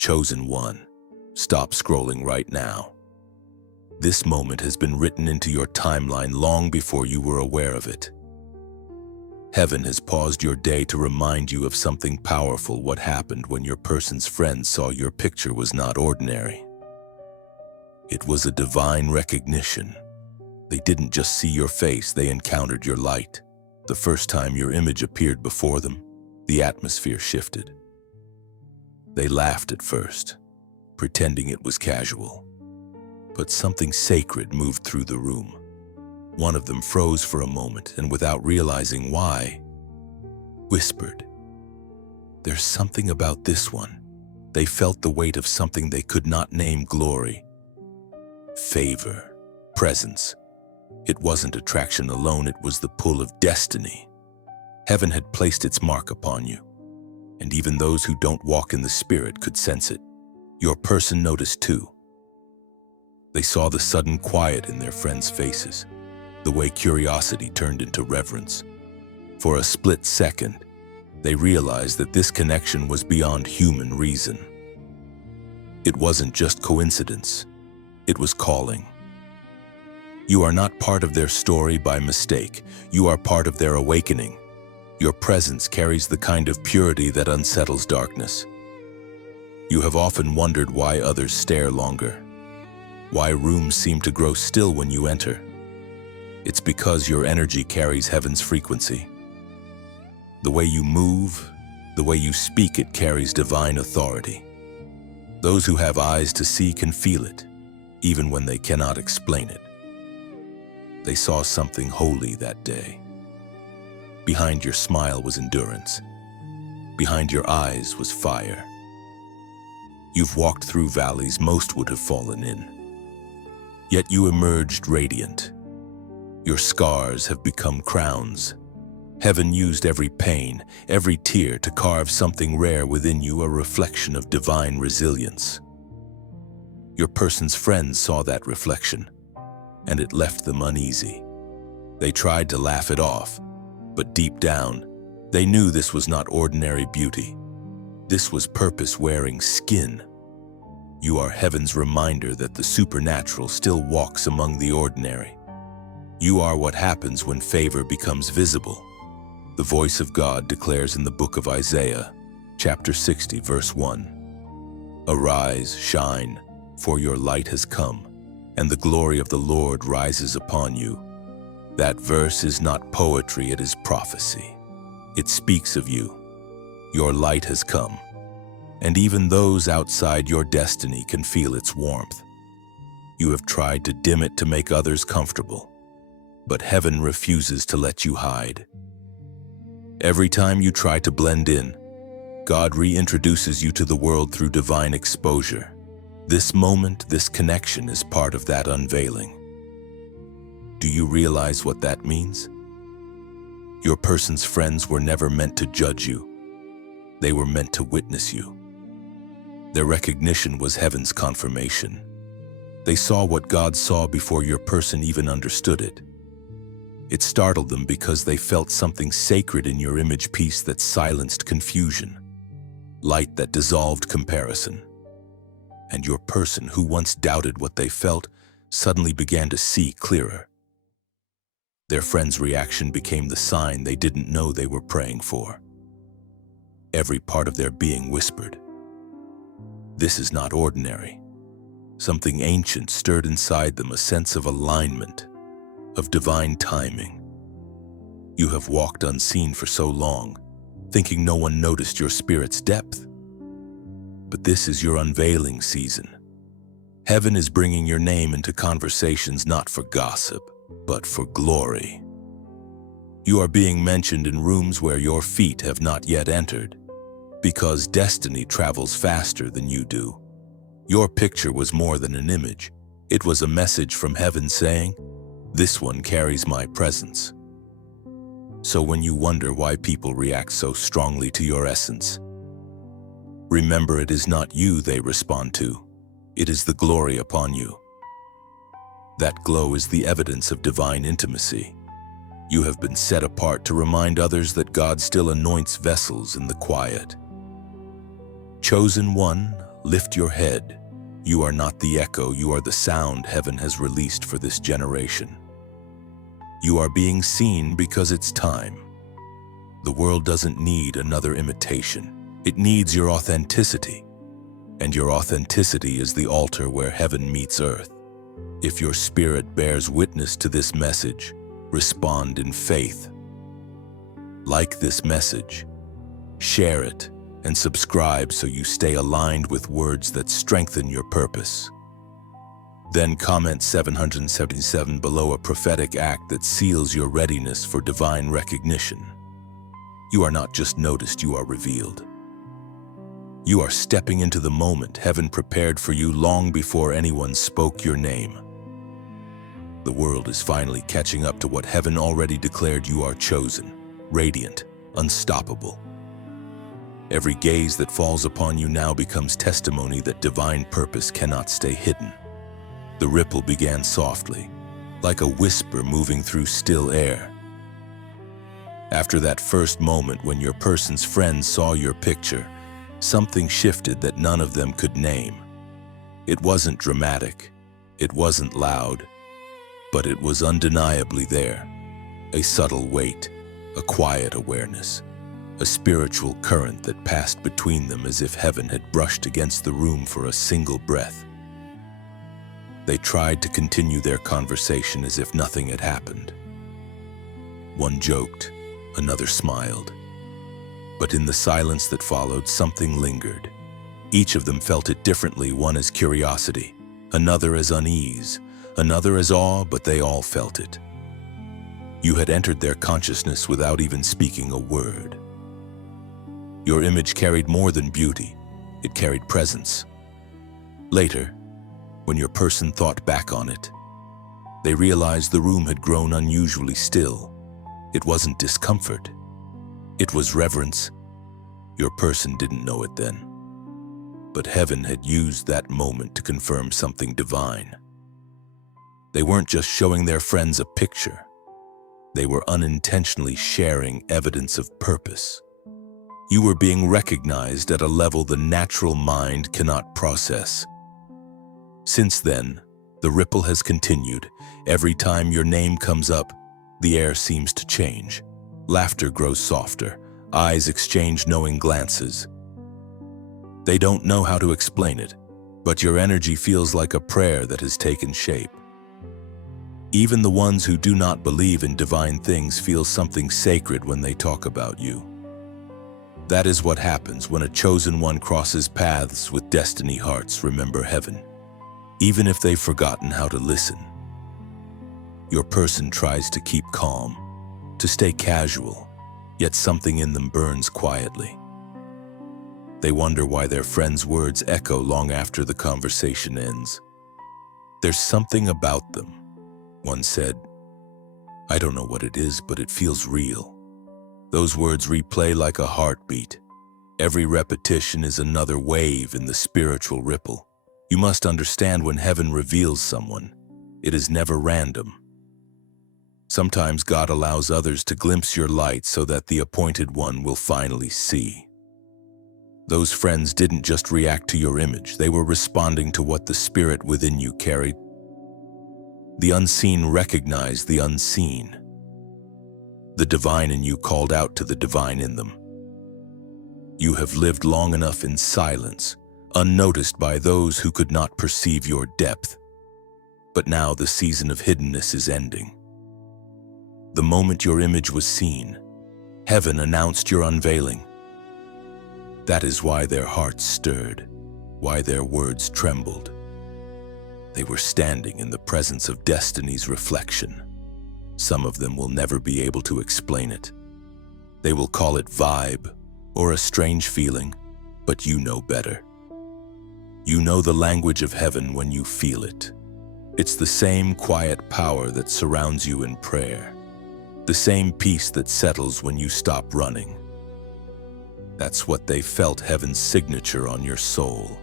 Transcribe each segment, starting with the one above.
Chosen one, stop scrolling right now. This moment has been written into your timeline long before you were aware of it. Heaven has paused your day to remind you of something powerful. What happened when your person's friends saw your picture was not ordinary. It was a divine recognition. They didn't just see your face, they encountered your light. The first time your image appeared before them, the atmosphere shifted. They laughed at first, pretending it was casual. But something sacred moved through the room. One of them froze for a moment and, without realizing why, whispered, "There's something about this one." They felt the weight of something they could not name: glory, favor, presence. It wasn't attraction alone, it was the pull of destiny. Heaven had placed its mark upon you, and even those who don't walk in the Spirit could sense it. Your person noticed too. They saw the sudden quiet in their friends' faces, the way curiosity turned into reverence. For a split second, they realized that this connection was beyond human reason. It wasn't just coincidence, it was calling. You are not part of their story by mistake. You are part of their awakening. Your presence carries the kind of purity that unsettles darkness. You have often wondered why others stare longer, why rooms seem to grow still when you enter. It's because your energy carries heaven's frequency. The way you move, the way you speak, it carries divine authority. Those who have eyes to see can feel it, even when they cannot explain it. They saw something holy that day. Behind your smile was endurance. Behind your eyes was fire. You've walked through valleys most would have fallen in. Yet you emerged radiant. Your scars have become crowns. Heaven used every pain, every tear to carve something rare within you, a reflection of divine resilience. Your person's friends saw that reflection, and it left them uneasy. They tried to laugh it off, but deep down, they knew this was not ordinary beauty. This was purpose-wearing skin. You are heaven's reminder that the supernatural still walks among the ordinary. You are what happens when favor becomes visible. The voice of God declares in the book of Isaiah, chapter 60, verse 1, "Arise, shine, for your light has come, and the glory of the Lord rises upon you." That verse is not poetry, it is prophecy. It speaks of you. Your light has come, and even those outside your destiny can feel its warmth. You have tried to dim it to make others comfortable, but heaven refuses to let you hide. Every time you try to blend in, God reintroduces you to the world through divine exposure. This moment, this connection is part of that unveiling. Do you realize what that means? Your person's friends were never meant to judge you. They were meant to witness you. Their recognition was heaven's confirmation. They saw what God saw before your person even understood it. It startled them because they felt something sacred in your image piece that silenced confusion, light that dissolved comparison. And your person, who once doubted what they felt, suddenly began to see clearer. Their friend's reaction became the sign they didn't know they were praying for. Every part of their being whispered, "This is not ordinary." Something ancient stirred inside them, a sense of alignment, of divine timing. You have walked unseen for so long, thinking no one noticed your spirit's depth. But this is your unveiling season. Heaven is bringing your name into conversations not for gossip, but for glory. You are being mentioned in rooms where your feet have not yet entered, because destiny travels faster than you do. Your picture was more than an image. It was a message from heaven saying, "This one carries my presence." So when you wonder why people react so strongly to your essence, remember it is not you they respond to. It is the glory upon you. That glow is the evidence of divine intimacy. You have been set apart to remind others that God still anoints vessels in the quiet. Chosen one, lift your head. You are not the echo, you are the sound heaven has released for this generation. You are being seen because it's time. The world doesn't need another imitation. It needs your authenticity. And your authenticity is the altar where heaven meets earth. If your spirit bears witness to this message, respond in faith. Like this message, share it, and subscribe so you stay aligned with words that strengthen your purpose. Then comment 777 below, a prophetic act that seals your readiness for divine recognition. You are not just noticed, you are revealed. You are stepping into the moment heaven prepared for you long before anyone spoke your name. The world is finally catching up to what heaven already declared. You are chosen, radiant, unstoppable. Every gaze that falls upon you now becomes testimony that divine purpose cannot stay hidden. The ripple began softly, like a whisper moving through still air. After that first moment when your person's friends saw your picture, something shifted that none of them could name. It wasn't dramatic, it wasn't loud, but it was undeniably there. A subtle weight, a quiet awareness, a spiritual current that passed between them as if heaven had brushed against the room for a single breath. They tried to continue their conversation as if nothing had happened. One joked, another smiled. But in the silence that followed, something lingered. Each of them felt it differently, one as curiosity, another as unease, another as awe, but they all felt it. You had entered their consciousness without even speaking a word. Your image carried more than beauty, it carried presence. Later, when your person thought back on it, they realized the room had grown unusually still. It wasn't discomfort, it was reverence. Your person didn't know it then, but heaven had used that moment to confirm something divine. They weren't just showing their friends a picture, they were unintentionally sharing evidence of purpose. You were being recognized at a level the natural mind cannot process. Since then, the ripple has continued. Every time your name comes up, the air seems to change. Laughter grows softer, eyes exchange knowing glances. They don't know how to explain it, but your energy feels like a prayer that has taken shape. Even the ones who do not believe in divine things feel something sacred when they talk about you. That is what happens when a chosen one crosses paths with destiny. Hearts remember heaven, even if they've forgotten how to listen. Your person tries to keep calm, to stay casual, yet something in them burns quietly. They wonder why their friends' words echo long after the conversation ends. There's something about them. One said, "I don't know what it is, but it feels real." Those words replay like a heartbeat. Every repetition is another wave in the spiritual ripple. You must understand, when heaven reveals someone, it is never random. Sometimes God allows others to glimpse your light so that the appointed one will finally see. Those friends didn't just react to your image, they were responding to what the spirit within you carried. The unseen recognized the unseen. The divine in you called out to the divine in them. You have lived long enough in silence, unnoticed by those who could not perceive your depth. But now the season of hiddenness is ending. The moment your image was seen, heaven announced your unveiling. That is why their hearts stirred, why their words trembled. They were standing in the presence of destiny's reflection. Some of them will never be able to explain it. They will call it vibe or a strange feeling, but you know better. You know the language of heaven when you feel it. It's the same quiet power that surrounds you in prayer, the same peace that settles when you stop running. That's what they felt, heaven's signature on your soul.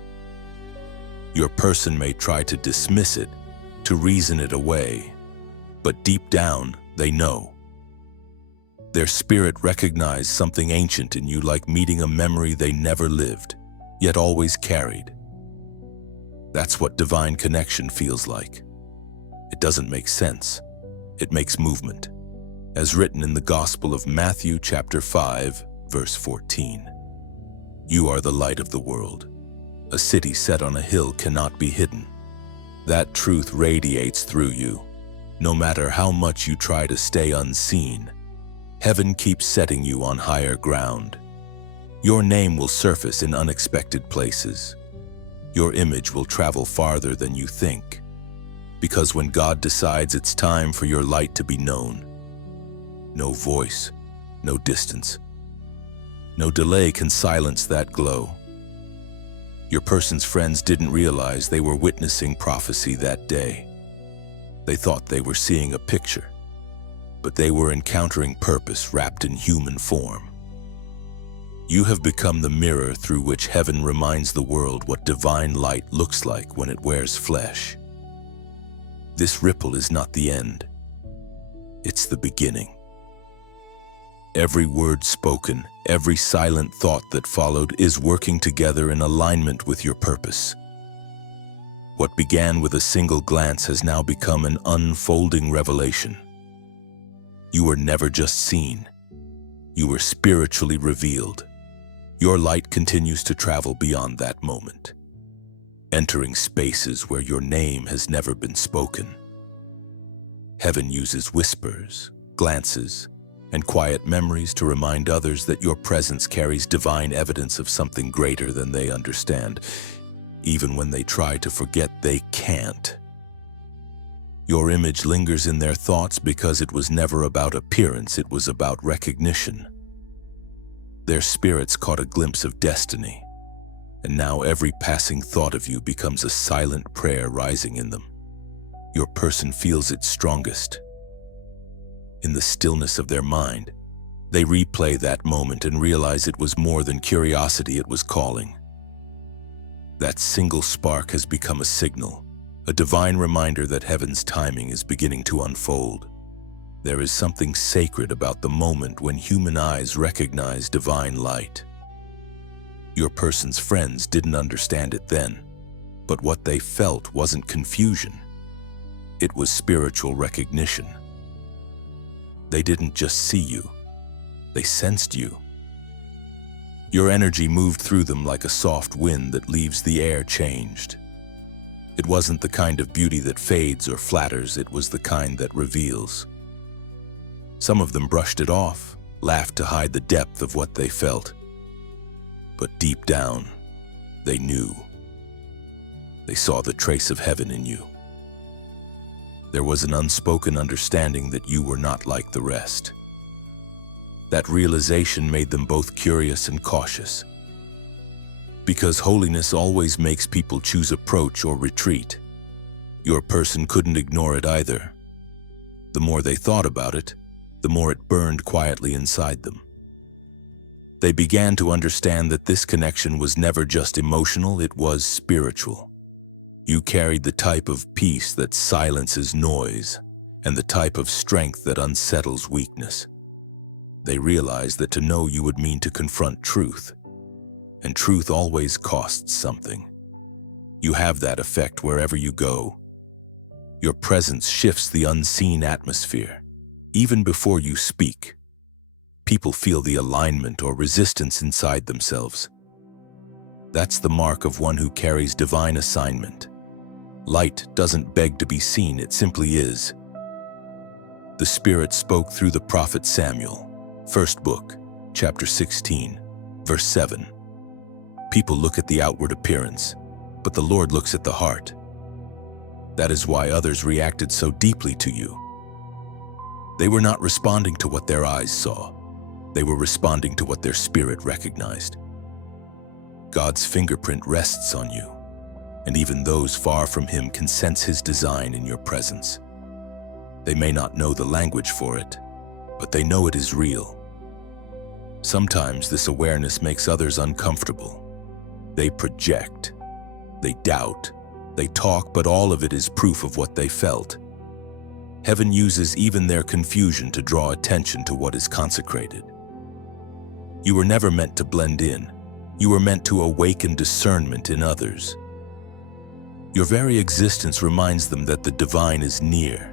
Your person may try to dismiss it, to reason it away, but deep down, they know. Their spirit recognized something ancient in you, like meeting a memory they never lived, yet always carried. That's what divine connection feels like. It doesn't make sense. It makes movement. As written in the Gospel of Matthew chapter 5, verse 14. You are the light of the world. A city set on a hill cannot be hidden. That truth radiates through you. No matter how much you try to stay unseen, heaven keeps setting you on higher ground. Your name will surface in unexpected places. Your image will travel farther than you think. Because when God decides it's time for your light to be known, no voice, no distance, no delay can silence that glow. Your person's friends didn't realize they were witnessing prophecy that day. They thought they were seeing a picture, but they were encountering purpose wrapped in human form. You have become the mirror through which heaven reminds the world what divine light looks like when it wears flesh. This ripple is not the end. It's the beginning. Every word spoken, every silent thought that followed is working together in alignment with your purpose. What began with a single glance has now become an unfolding revelation. You were never just seen. You were spiritually revealed. Your light continues to travel beyond that moment, entering spaces where your name has never been spoken. Heaven uses whispers, glances, and quiet memories to remind others that your presence carries divine evidence of something greater than they understand. Even when they try to forget, they can't. Your image lingers in their thoughts because it was never about appearance, it was about recognition. Their spirits caught a glimpse of destiny, and now every passing thought of you becomes a silent prayer rising in them. Your person feels its strongest. In the stillness of their mind, they replay that moment and realize it was more than curiosity, it was calling. That single spark has become a signal, a divine reminder that heaven's timing is beginning to unfold. There is something sacred about the moment when human eyes recognize divine light. Your person's friends didn't understand it then, but what they felt wasn't confusion. It was spiritual recognition. They didn't just see you, they sensed you. Your energy moved through them like a soft wind that leaves the air changed. It wasn't the kind of beauty that fades or flatters, it was the kind that reveals. Some of them brushed it off, laughed to hide the depth of what they felt. But deep down, they knew. They saw the trace of heaven in you. There was an unspoken understanding that you were not like the rest. That realization made them both curious and cautious. Because holiness always makes people choose approach or retreat. Your person couldn't ignore it either. The more they thought about it, the more it burned quietly inside them. They began to understand that this connection was never just emotional, it was spiritual. You carried the type of peace that silences noise, and the type of strength that unsettles weakness. They realized that to know you would mean to confront truth, and truth always costs something. You have that effect wherever you go. Your presence shifts the unseen atmosphere. Even before you speak, people feel the alignment or resistance inside themselves. That's the mark of one who carries divine assignment. Light doesn't beg to be seen, it simply is. The Spirit spoke through the prophet Samuel, first book, chapter 16, verse 7. People look at the outward appearance, but the Lord looks at the heart. That is why others reacted so deeply to you. They were not responding to what their eyes saw. They were responding to what their spirit recognized. God's fingerprint rests on you, and even those far from Him can sense His design in your presence. They may not know the language for it, but they know it is real. Sometimes this awareness makes others uncomfortable. They project, they doubt, they talk, but all of it is proof of what they felt. Heaven uses even their confusion to draw attention to what is consecrated. You were never meant to blend in. You were meant to awaken discernment in others. Your very existence reminds them that the divine is near.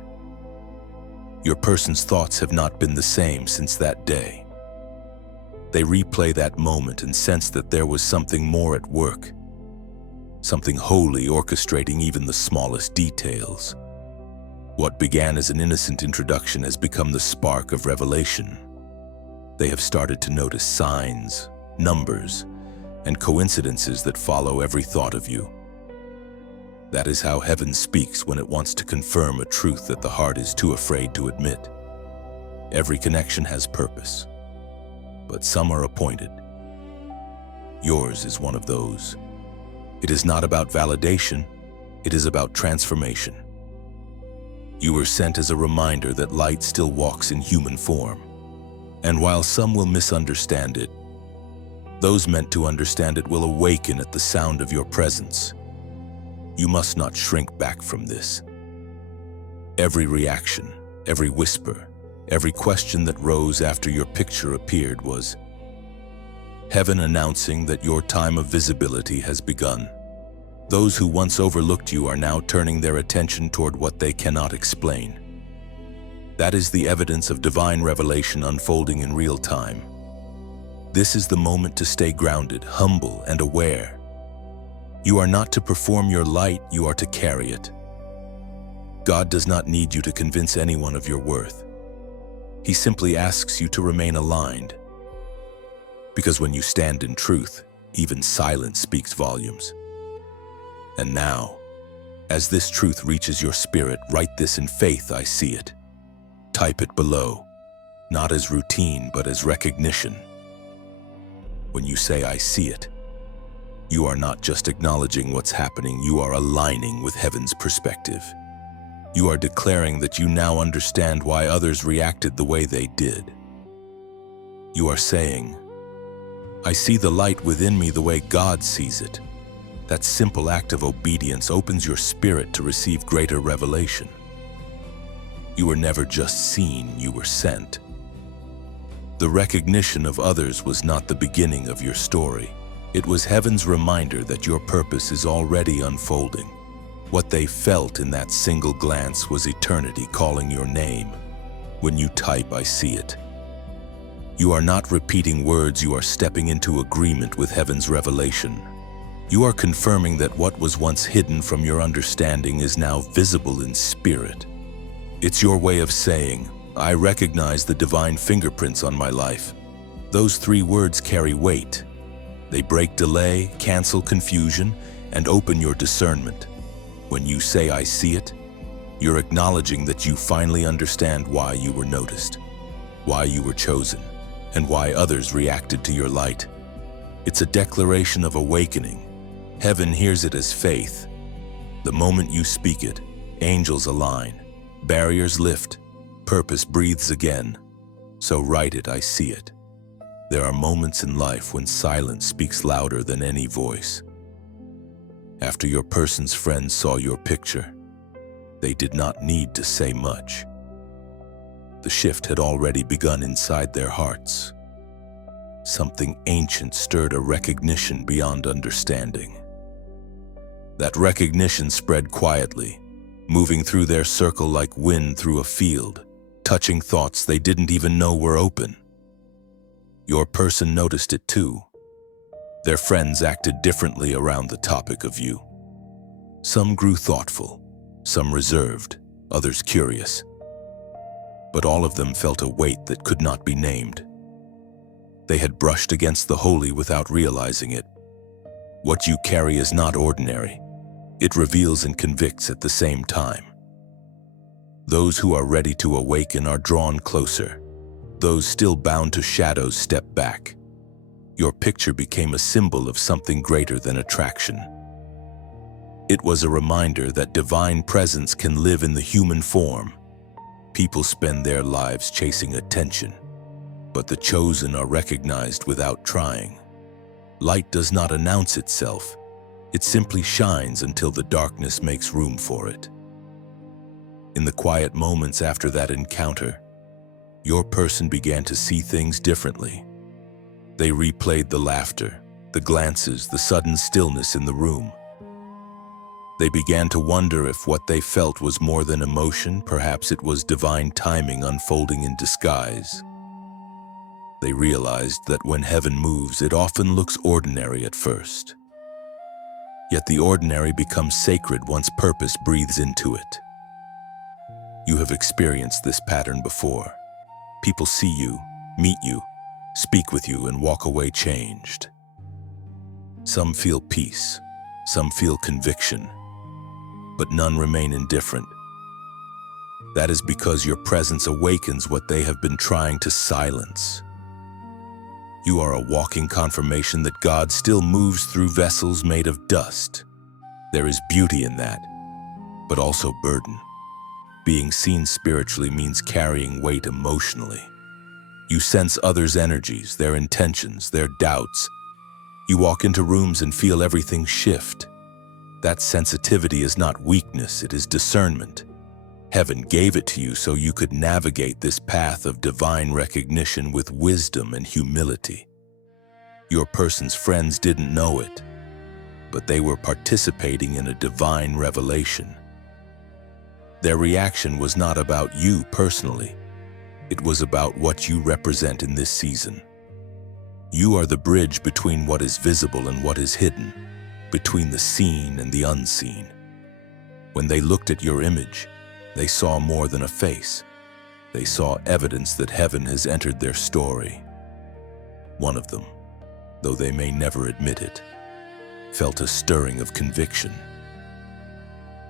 Your person's thoughts have not been the same since that day. They replay that moment and sense that there was something more at work, something holy orchestrating even the smallest details. What began as an innocent introduction has become the spark of revelation. They have started to notice signs, numbers, and coincidences that follow every thought of you. That is how heaven speaks when it wants to confirm a truth that the heart is too afraid to admit. Every connection has purpose, but some are appointed. Yours is one of those. It is not about validation, it is about transformation. You were sent as a reminder that light still walks in human form. And while some will misunderstand it, those meant to understand it will awaken at the sound of your presence. You must not shrink back from this. Every reaction, every whisper, every question that rose after your picture appeared was heaven announcing that your time of visibility has begun. Those who once overlooked you are now turning their attention toward what they cannot explain. That is the evidence of divine revelation unfolding in real time. This is the moment to stay grounded, humble, and aware. You are not to perform your light, you are to carry it. God does not need you to convince anyone of your worth. He simply asks you to remain aligned. Because when you stand in truth, even silence speaks volumes. And now, as this truth reaches your spirit, write this in faith, I see it. Type it below, not as routine, but as recognition. When you say, I see it, you are not just acknowledging what's happening, you are aligning with heaven's perspective. You are declaring that you now understand why others reacted the way they did. You are saying, I see the light within me the way God sees it. That simple act of obedience opens your spirit to receive greater revelation. You were never just seen, you were sent. The recognition of others was not the beginning of your story. It was heaven's reminder that your purpose is already unfolding. What they felt in that single glance was eternity calling your name. When you type, I see it. You are not repeating words, you are stepping into agreement with heaven's revelation. You are confirming that what was once hidden from your understanding is now visible in spirit. It's your way of saying, I recognize the divine fingerprints on my life. Those 3 words carry weight. They break delay, cancel confusion, and open your discernment. When you say, I see it, you're acknowledging that you finally understand why you were noticed, why you were chosen, and why others reacted to your light. It's a declaration of awakening. Heaven hears it as faith. The moment you speak it, angels align, barriers lift, purpose breathes again. So write it, I see it. There are moments in life when silence speaks louder than any voice. After your person's friends saw your picture, they did not need to say much. The shift had already begun inside their hearts. Something ancient stirred a recognition beyond understanding. That recognition spread quietly, moving through their circle like wind through a field, touching thoughts they didn't even know were open. Your person noticed it too. Their friends acted differently around the topic of you. Some grew thoughtful, some reserved, others curious. But all of them felt a weight that could not be named. They had brushed against the holy without realizing it. What you carry is not ordinary. It reveals and convicts at the same time. Those who are ready to awaken are drawn closer. Those still bound to shadows step back. Your picture became a symbol of something greater than attraction. It was a reminder that divine presence can live in the human form. People spend their lives chasing attention, but the chosen are recognized without trying. Light does not announce itself. It simply shines until the darkness makes room for it. In the quiet moments after that encounter, your person began to see things differently. They replayed the laughter, the glances, the sudden stillness in the room. They began to wonder if what they felt was more than emotion, perhaps it was divine timing unfolding in disguise. They realized that when heaven moves, it often looks ordinary at first. Yet the ordinary becomes sacred once purpose breathes into it. You have experienced this pattern before. People see you, meet you, speak with you, and walk away changed. Some feel peace, some feel conviction, but none remain indifferent. That is because your presence awakens what they have been trying to silence. You are a walking confirmation that God still moves through vessels made of dust. There is beauty in that, but also burden. Being seen spiritually means carrying weight emotionally. You sense others' energies, their intentions, their doubts. You walk into rooms and feel everything shift. That sensitivity is not weakness, it is discernment. Heaven gave it to you so you could navigate this path of divine recognition with wisdom and humility. Your person's friends didn't know it, but they were participating in a divine revelation. Their reaction was not about you personally. It was about what you represent in this season. You are the bridge between what is visible and what is hidden, between the seen and the unseen. When they looked at your image, they saw more than a face. They saw evidence that heaven has entered their story. One of them, though they may never admit it, felt a stirring of conviction.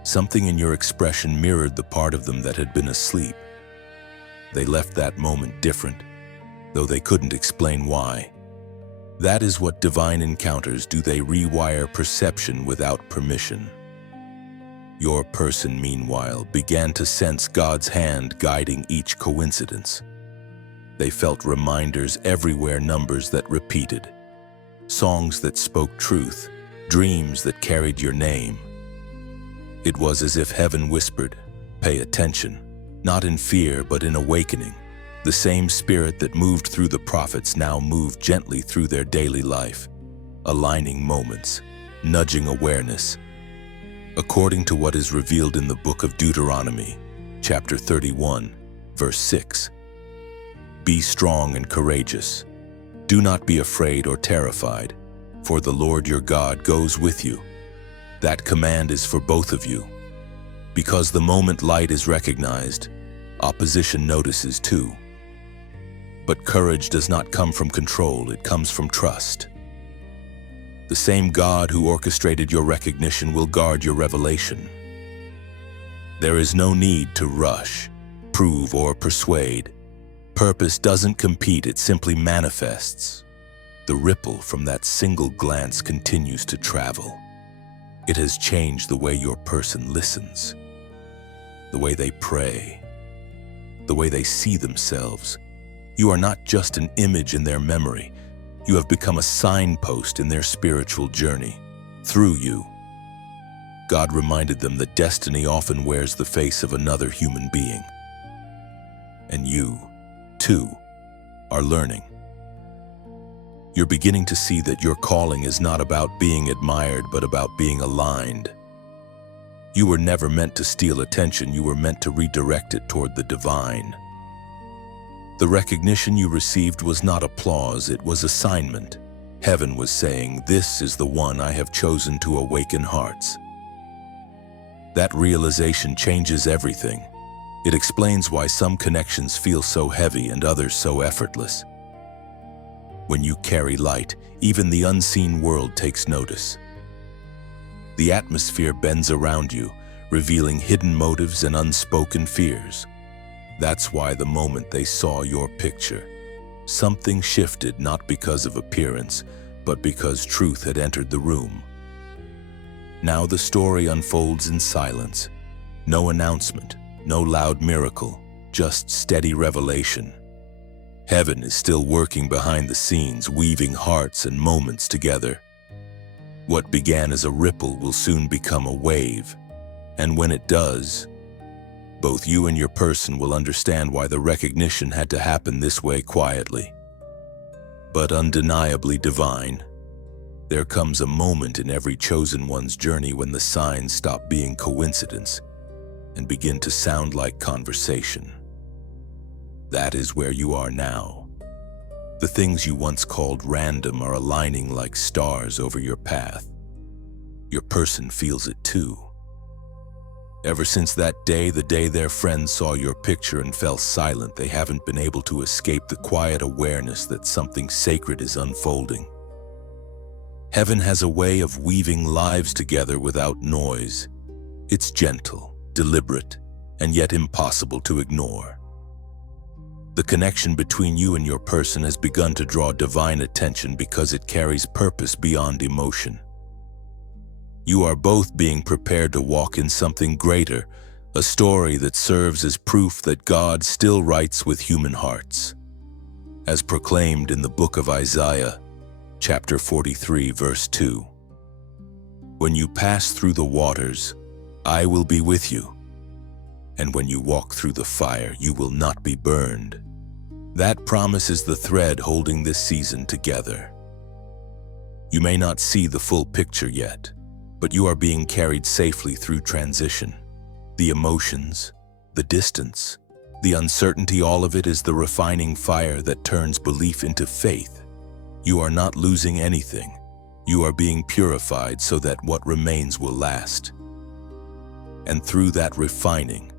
Something in your expression mirrored the part of them that had been asleep. They left that moment different, though they couldn't explain why. That is what divine encounters do. They rewire perception without permission. Your person, meanwhile, began to sense God's hand guiding each coincidence. They felt reminders everywhere, numbers that repeated, songs that spoke truth, dreams that carried your name. It was as if heaven whispered, "Pay attention," not in fear but in awakening. The same spirit that moved through the prophets now moved gently through their daily life, aligning moments, nudging awareness. According to what is revealed in the book of Deuteronomy, chapter 31, verse 6, "Be strong and courageous. Do not be afraid or terrified, for the Lord your God goes with you." That command is for both of you, because the moment light is recognized, opposition notices too. But courage does not come from control, it comes from trust. The same God who orchestrated your recognition will guard your revelation. There is no need to rush, prove, or persuade. Purpose doesn't compete, it simply manifests. The ripple from that single glance continues to travel. It has changed the way your person listens, the way they pray, the way they see themselves. You are not just an image in their memory. You have become a signpost in their spiritual journey. Through you, God reminded them that destiny often wears the face of another human being. And you, too, are learning. You're beginning to see that your calling is not about being admired, but about being aligned. You were never meant to steal attention, you were meant to redirect it toward the divine. The recognition you received was not applause, it was assignment. Heaven was saying, "This is the one I have chosen to awaken hearts." That realization changes everything. It explains why some connections feel so heavy and others so effortless. When you carry light, even the unseen world takes notice. The atmosphere bends around you, revealing hidden motives and unspoken fears. That's why the moment they saw your picture, something shifted, not because of appearance, but because truth had entered the room. Now the story unfolds in silence. No announcement, no loud miracle, just steady revelation. Heaven is still working behind the scenes, weaving hearts and moments together. What began as a ripple will soon become a wave, and when it does, both you and your person will understand why the recognition had to happen this way, quietly, but undeniably divine. There comes a moment in every chosen one's journey when the signs stop being coincidence and begin to sound like conversation. That is where you are now. The things you once called random are aligning like stars over your path. Your person feels it too. Ever since that day, the day their friends saw your picture and fell silent, they haven't been able to escape the quiet awareness that something sacred is unfolding. Heaven has a way of weaving lives together without noise. It's gentle, deliberate, and yet impossible to ignore. The connection between you and your person has begun to draw divine attention because it carries purpose beyond emotion. You are both being prepared to walk in something greater, a story that serves as proof that God still writes with human hearts. As proclaimed in the book of Isaiah, chapter 43, verse 2. When you pass through the waters, I will be with you. And when you walk through the fire, you will not be burned. That promise is the thread holding this season together. You may not see the full picture yet, but you are being carried safely through transition. The emotions, the distance, the uncertainty, all of it is the refining fire that turns belief into faith. You are not losing anything. You are being purified so that what remains will last. And through that refining,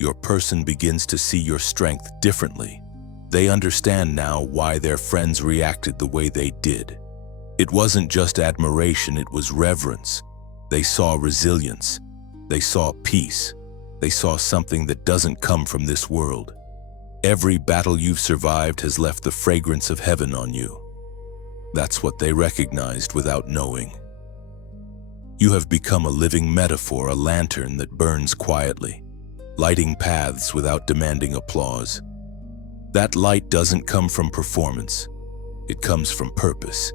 your person begins to see your strength differently. They understand now why their friends reacted the way they did. It wasn't just admiration, it was reverence. They saw resilience. They saw peace. They saw something that doesn't come from this world. Every battle you've survived has left the fragrance of heaven on you. That's what they recognized without knowing. You have become a living metaphor, a lantern that burns quietly, lighting paths without demanding applause. That light doesn't come from performance. It comes from purpose.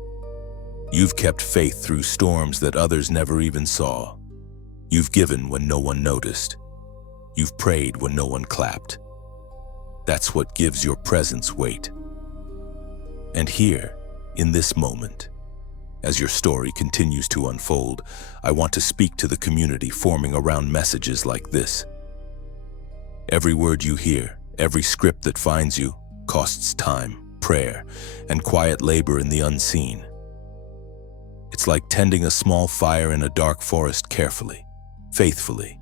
You've kept faith through storms that others never even saw. You've given when no one noticed. You've prayed when no one clapped. That's what gives your presence weight. And here, in this moment, as your story continues to unfold, I want to speak to the community forming around messages like this. Every word you hear, every script that finds you, costs time, prayer, and quiet labor in the unseen. It's like tending a small fire in a dark forest carefully, faithfully,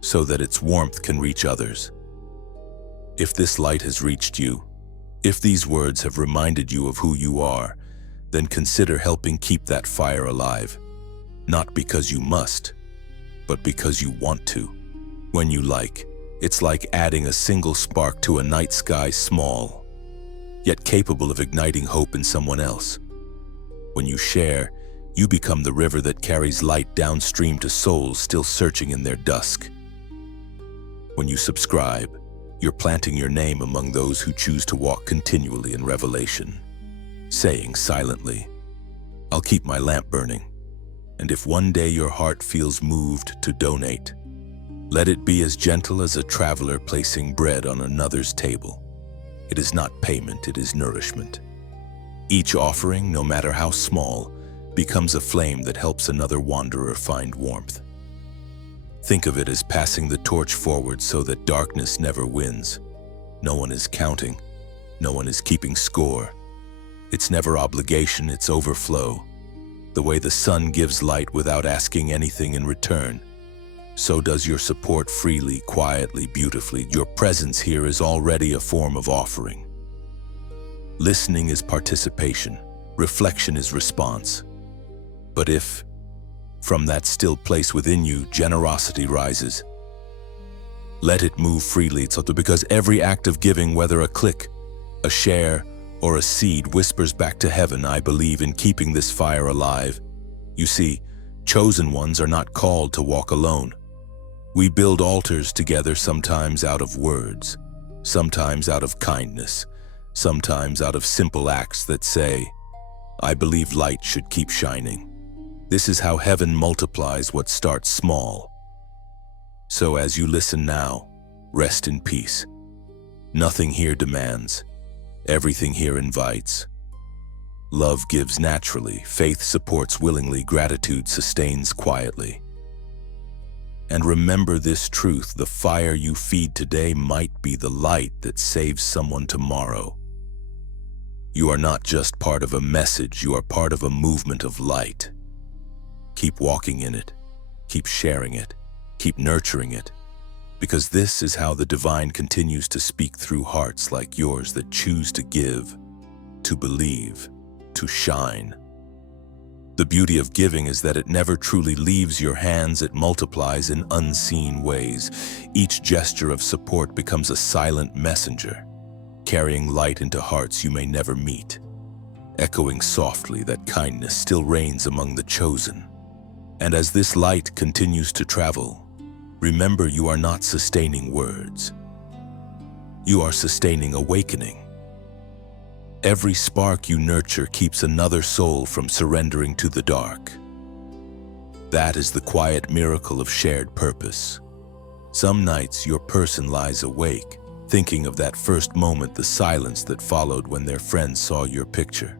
so that its warmth can reach others. If this light has reached you, if these words have reminded you of who you are, then consider helping keep that fire alive. Not because you must, but because you want to. When you it's like adding a single spark to a night sky, small, yet capable of igniting hope in someone else. When you share, you become the river that carries light downstream to souls still searching in their dusk. When you subscribe, you're planting your name among those who choose to walk continually in revelation, saying silently, I'll keep my lamp burning, and if one day your heart feels moved to donate, let it be as gentle as a traveler placing bread on another's table. It is not payment, it is nourishment. Each offering, no matter how small, becomes a flame that helps another wanderer find warmth. Think of it as passing the torch forward so that darkness never wins. No one is counting. No one is keeping score. It's never obligation, it's overflow. The way the sun gives light without asking anything in return, so does your support freely, quietly, beautifully. Your presence here is already a form of offering. Listening is participation. Reflection is response. But if, from that still place within you, generosity rises, let it move freely, because every act of giving, whether a click, a share, or a seed, whispers back to heaven, I believe in keeping this fire alive. You see, chosen ones are not called to walk alone. We build altars together, sometimes out of words, sometimes out of kindness, sometimes out of simple acts that say, I believe light should keep shining. This is how heaven multiplies what starts small. So as you listen now, rest in peace. Nothing here demands. Everything here invites. Love gives naturally, faith supports willingly, gratitude sustains quietly. And remember this truth: the fire you feed today might be the light that saves someone tomorrow. You are not just part of a message, you are part of a movement of light. Keep walking in it, keep sharing it, keep nurturing it, because this is how the divine continues to speak through hearts like yours that choose to give, to believe, to shine. The beauty of giving is that it never truly leaves your hands, it multiplies in unseen ways. Each gesture of support becomes a silent messenger, carrying light into hearts you may never meet, echoing softly that kindness still reigns among the chosen. And as this light continues to travel, remember you are not sustaining words. You are sustaining awakening. Every spark you nurture keeps another soul from surrendering to the dark. That is the quiet miracle of shared purpose. Some nights your person lies awake, thinking of that first moment, the silence that followed when their friends saw your picture.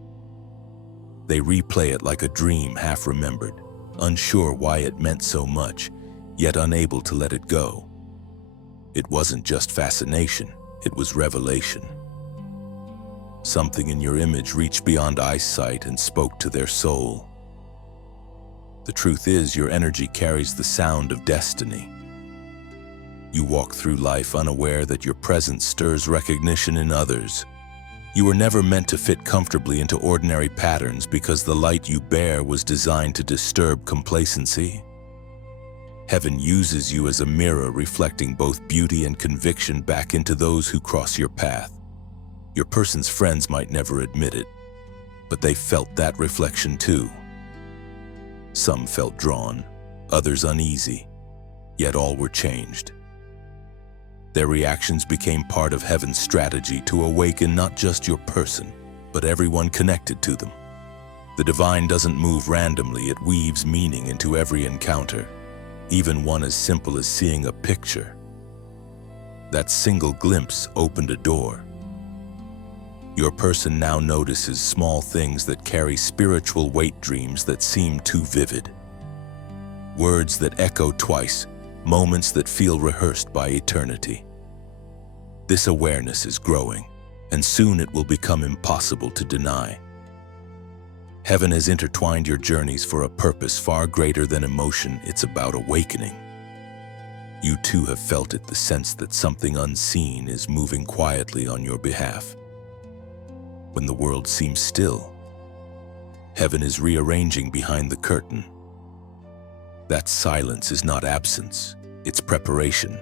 They replay it like a dream half remembered, unsure why it meant so much, yet unable to let it go. It wasn't just fascination, it was revelation. Something in your image reached beyond eyesight and spoke to their soul. The truth is, your energy carries the sound of destiny. You walk through life unaware that your presence stirs recognition in others. You were never meant to fit comfortably into ordinary patterns because the light you bear was designed to disturb complacency. Heaven uses you as a mirror, reflecting both beauty and conviction back into those who cross your path. Your person's friends might never admit it, but they felt that reflection too. Some felt drawn, others uneasy, yet all were changed. Their reactions became part of heaven's strategy to awaken not just your person, but everyone connected to them. The divine doesn't move randomly, it weaves meaning into every encounter, even one as simple as seeing a picture. That single glimpse opened a door. Your person now notices small things that carry spiritual weight, dreams that seem too vivid, words that echo twice, moments that feel rehearsed by eternity. This awareness is growing, and soon it will become impossible to deny. Heaven has intertwined your journeys for a purpose far greater than emotion. It's about awakening. You too have felt it, the sense that something unseen is moving quietly on your behalf. When the world seems still, heaven is rearranging behind the curtain. That silence is not absence, it's preparation.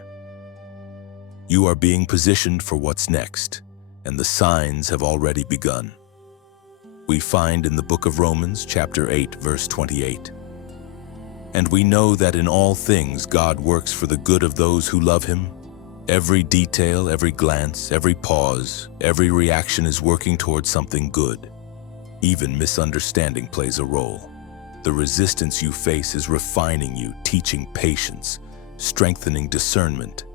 You are being positioned for what's next, and the signs have already begun. We find in the book of Romans, chapter 8, verse 28. And we know that in all things God works for the good of those who love Him. Every detail, every glance, every pause, every reaction is working towards something good. Even misunderstanding plays a role. The resistance you face is refining you, teaching patience, strengthening discernment.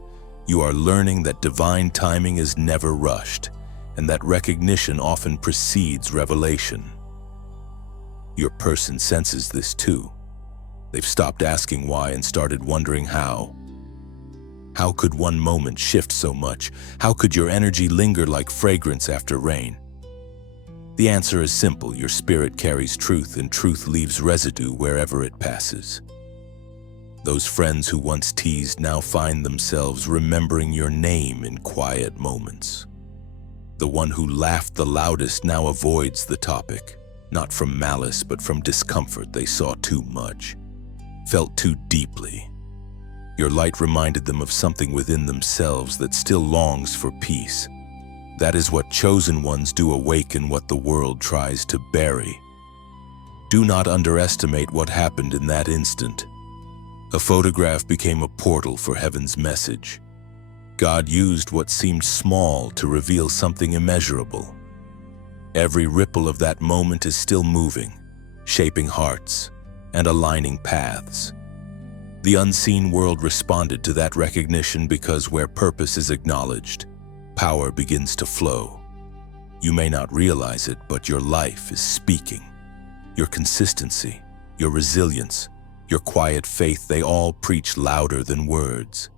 You are learning that divine timing is never rushed, and that recognition often precedes revelation. Your person senses this too. They've stopped asking why and started wondering how. How could one moment shift so much? How could your energy linger like fragrance after rain? The answer is simple. Your spirit carries truth, and truth leaves residue wherever it passes. Those friends who once teased now find themselves remembering your name in quiet moments. The one who laughed the loudest now avoids the topic, not from malice but from discomfort. They saw too much, felt too deeply. Your light reminded them of something within themselves that still longs for peace. That is what chosen ones do, awaken what the world tries to bury. Do not underestimate what happened in that instant. A photograph became a portal for heaven's message. God used what seemed small to reveal something immeasurable. Every ripple of that moment is still moving, shaping hearts and aligning paths. The unseen world responded to that recognition, because where purpose is acknowledged, power begins to flow. You may not realize it, but your life is speaking. Your consistency, your resilience, your quiet faith, they all preach louder than words.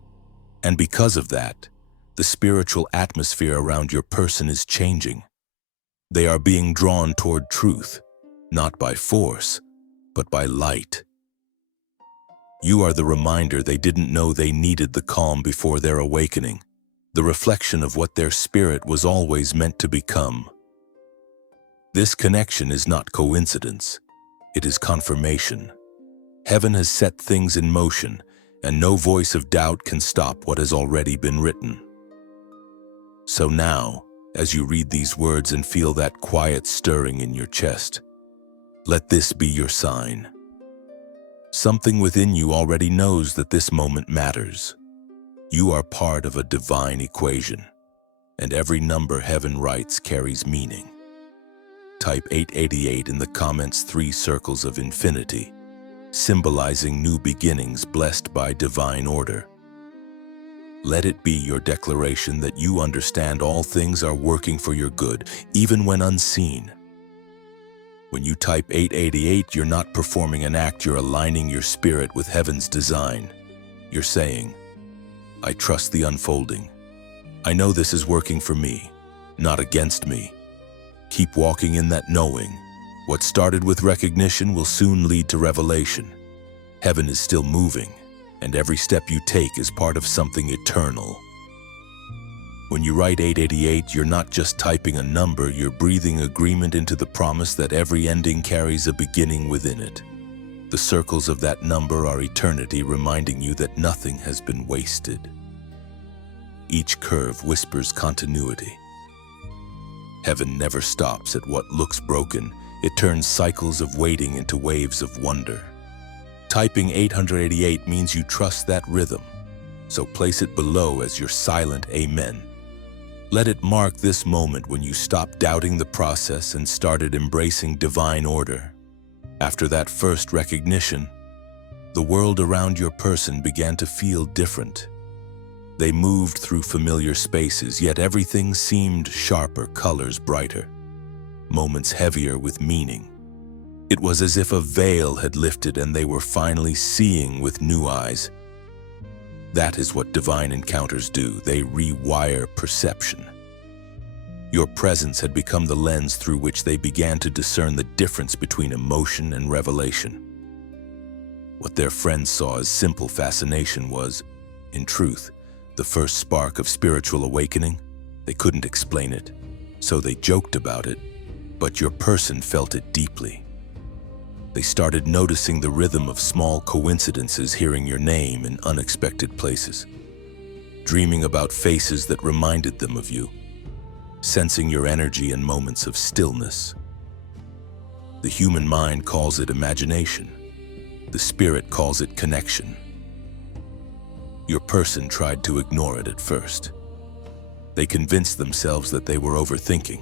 And because of that, the spiritual atmosphere around your person is changing. They are being drawn toward truth, not by force, but by light. You are the reminder they didn't know they needed the calm before their awakening, the reflection of what their spirit was always meant to become. This connection is not coincidence, it is confirmation. Heaven has set things in motion, and no voice of doubt can stop what has already been written. So now, as you read these words and feel that quiet stirring in your chest, let this be your sign. Something within you already knows that this moment matters. You are part of a divine equation, and every number heaven writes carries meaning. Type 888 in the comments, 3 circles of infinity, symbolizing new beginnings blessed by divine order. Let it be your declaration that you understand all things are working for your good, even when unseen. When you type 888, you're not performing an act, you're aligning your spirit with heaven's design. You're saying, I trust the unfolding. I know this is working for me, not against me. Keep walking in that knowing. What started with recognition will soon lead to revelation. Heaven is still moving, and every step you take is part of something eternal. When you write 888, you're not just typing a number, you're breathing agreement into the promise that every ending carries a beginning within it. The circles of that number are eternity, reminding you that nothing has been wasted. Each curve whispers continuity. Heaven never stops at what looks broken. It turns cycles of waiting into waves of wonder. Typing 888 means you trust that rhythm, so place it below as your silent amen. Let it mark this moment when you stopped doubting the process and started embracing divine order. After that first recognition, the world around your person began to feel different. They moved through familiar spaces, yet everything seemed sharper, colors brighter, moments heavier with meaning. It was as if a veil had lifted and they were finally seeing with new eyes. That is what divine encounters do. They rewire perception. Your presence had become the lens through which they began to discern the difference between emotion and revelation. What their friends saw as simple fascination was, in truth, the first spark of spiritual awakening. They couldn't explain it, so they joked about it, but your person felt it deeply. They started noticing the rhythm of small coincidences, hearing your name in unexpected places, dreaming about faces that reminded them of you, sensing your energy in moments of stillness. The human mind calls it imagination. The spirit calls it connection. Your person tried to ignore it at first. They convinced themselves that they were overthinking.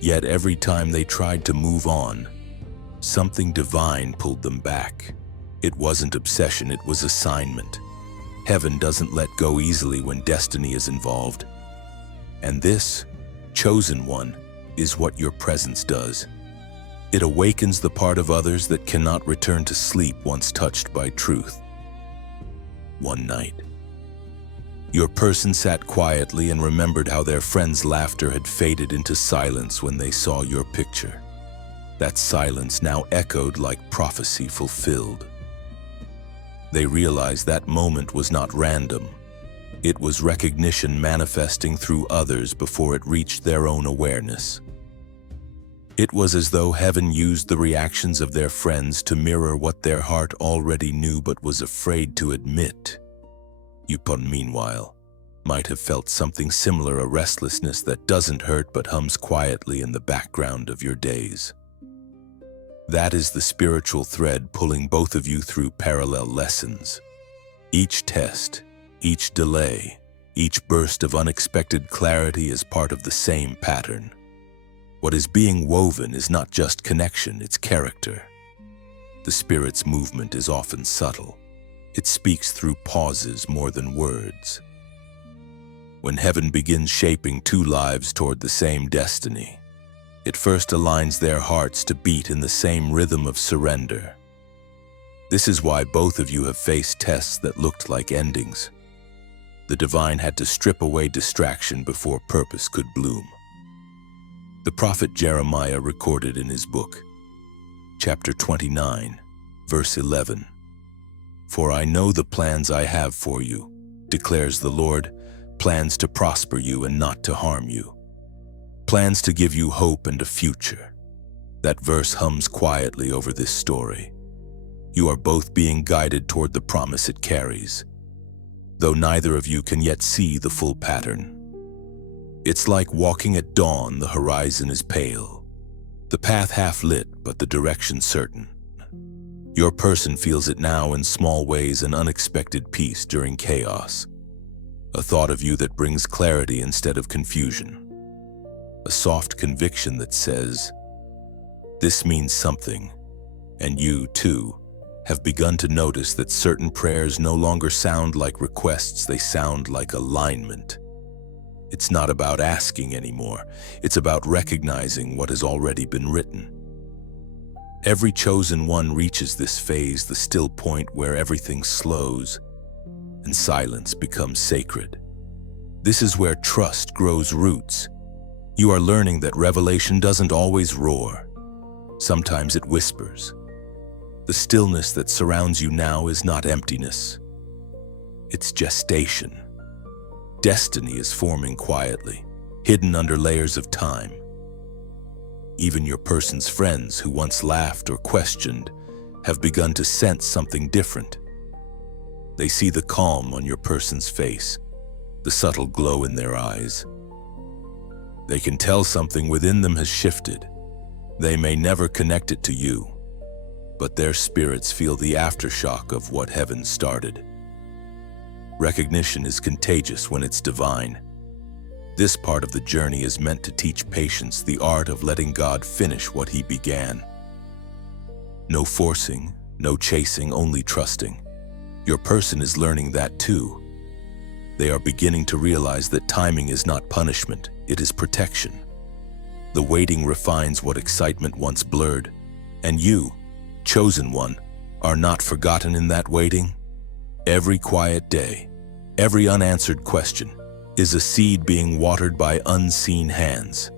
Yet every time they tried to move on, something divine pulled them back. It wasn't obsession, it was assignment. Heaven doesn't let go easily when destiny is involved. And this, chosen one, is what your presence does. It awakens the part of others that cannot return to sleep once touched by truth. One night, your person sat quietly and remembered how their friends' laughter had faded into silence when they saw your picture. That silence now echoed like prophecy fulfilled. They realized that moment was not random. It was recognition manifesting through others before it reached their own awareness. It was as though heaven used the reactions of their friends to mirror what their heart already knew but was afraid to admit. Yupon, meanwhile, might have felt something similar, a restlessness that doesn't hurt but hums quietly in the background of your days. That is the spiritual thread pulling both of you through parallel lessons. Each test, each delay, each burst of unexpected clarity is part of the same pattern. What is being woven is not just connection, it's character. The spirit's movement is often subtle. It speaks through pauses more than words. When heaven begins shaping two lives toward the same destiny, it first aligns their hearts to beat in the same rhythm of surrender. This is why both of you have faced tests that looked like endings. The divine had to strip away distraction before purpose could bloom. The prophet Jeremiah recorded in his book, chapter 29, verse 11, "For I know the plans I have for you, declares the Lord, plans to prosper you and not to harm you, plans to give you hope and a future." That verse hums quietly over this story. You are both being guided toward the promise it carries, though neither of you can yet see the full pattern. It's like walking at dawn. The horizon is pale, the path half lit, but the direction certain. Your person feels it now in small ways, an unexpected peace during chaos, a thought of you that brings clarity instead of confusion, a soft conviction that says, "This means something," and you, too, have begun to notice that certain prayers no longer sound like requests, they sound like alignment. It's not about asking anymore, it's about recognizing what has already been written. Every chosen one reaches this phase, the still point where everything slows and silence becomes sacred. This is where trust grows roots. You are learning that revelation doesn't always roar. Sometimes it whispers. The stillness that surrounds you now is not emptiness. It's gestation. Destiny is forming quietly, hidden under layers of time. Even your person's friends who once laughed or questioned have begun to sense something different. They see the calm on your person's face, the subtle glow in their eyes. They can tell something within them has shifted. They may never connect it to you, but their spirits feel the aftershock of what heaven started. Recognition is contagious when it's divine. This part of the journey is meant to teach patience, the art of letting God finish what He began. No forcing, no chasing, only trusting. Your person is learning that too. They are beginning to realize that timing is not punishment, it is protection. The waiting refines what excitement once blurred, and you, chosen one, are not forgotten in that waiting. Every quiet day, every unanswered question, is a seed being watered by unseen hands.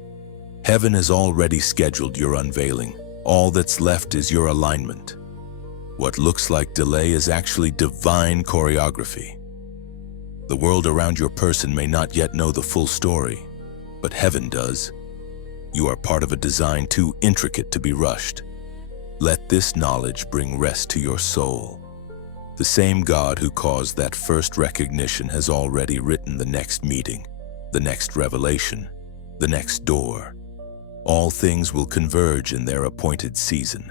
Heaven has already scheduled your unveiling. All that's left is your alignment. What looks like delay is actually divine choreography. The world around your person may not yet know the full story, but heaven does. You are part of a design too intricate to be rushed. Let this knowledge bring rest to your soul. The same God who caused that first recognition has already written the next meeting, the next revelation, the next door. All things will converge in their appointed season.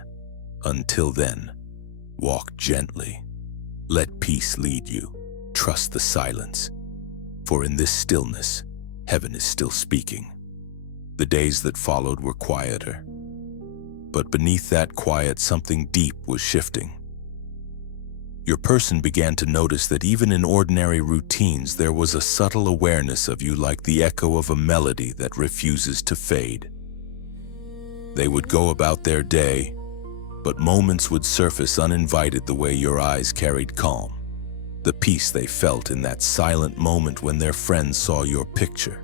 Until then, walk gently. Let peace lead you. Trust the silence, for in this stillness, heaven is still speaking. The days that followed were quieter, but beneath that quiet, something deep was shifting. Your person began to notice that even in ordinary routines, there was a subtle awareness of you, like the echo of a melody that refuses to fade. They would go about their day, but moments would surface uninvited, the way your eyes carried calm, the peace they felt in that silent moment when their friends saw your picture.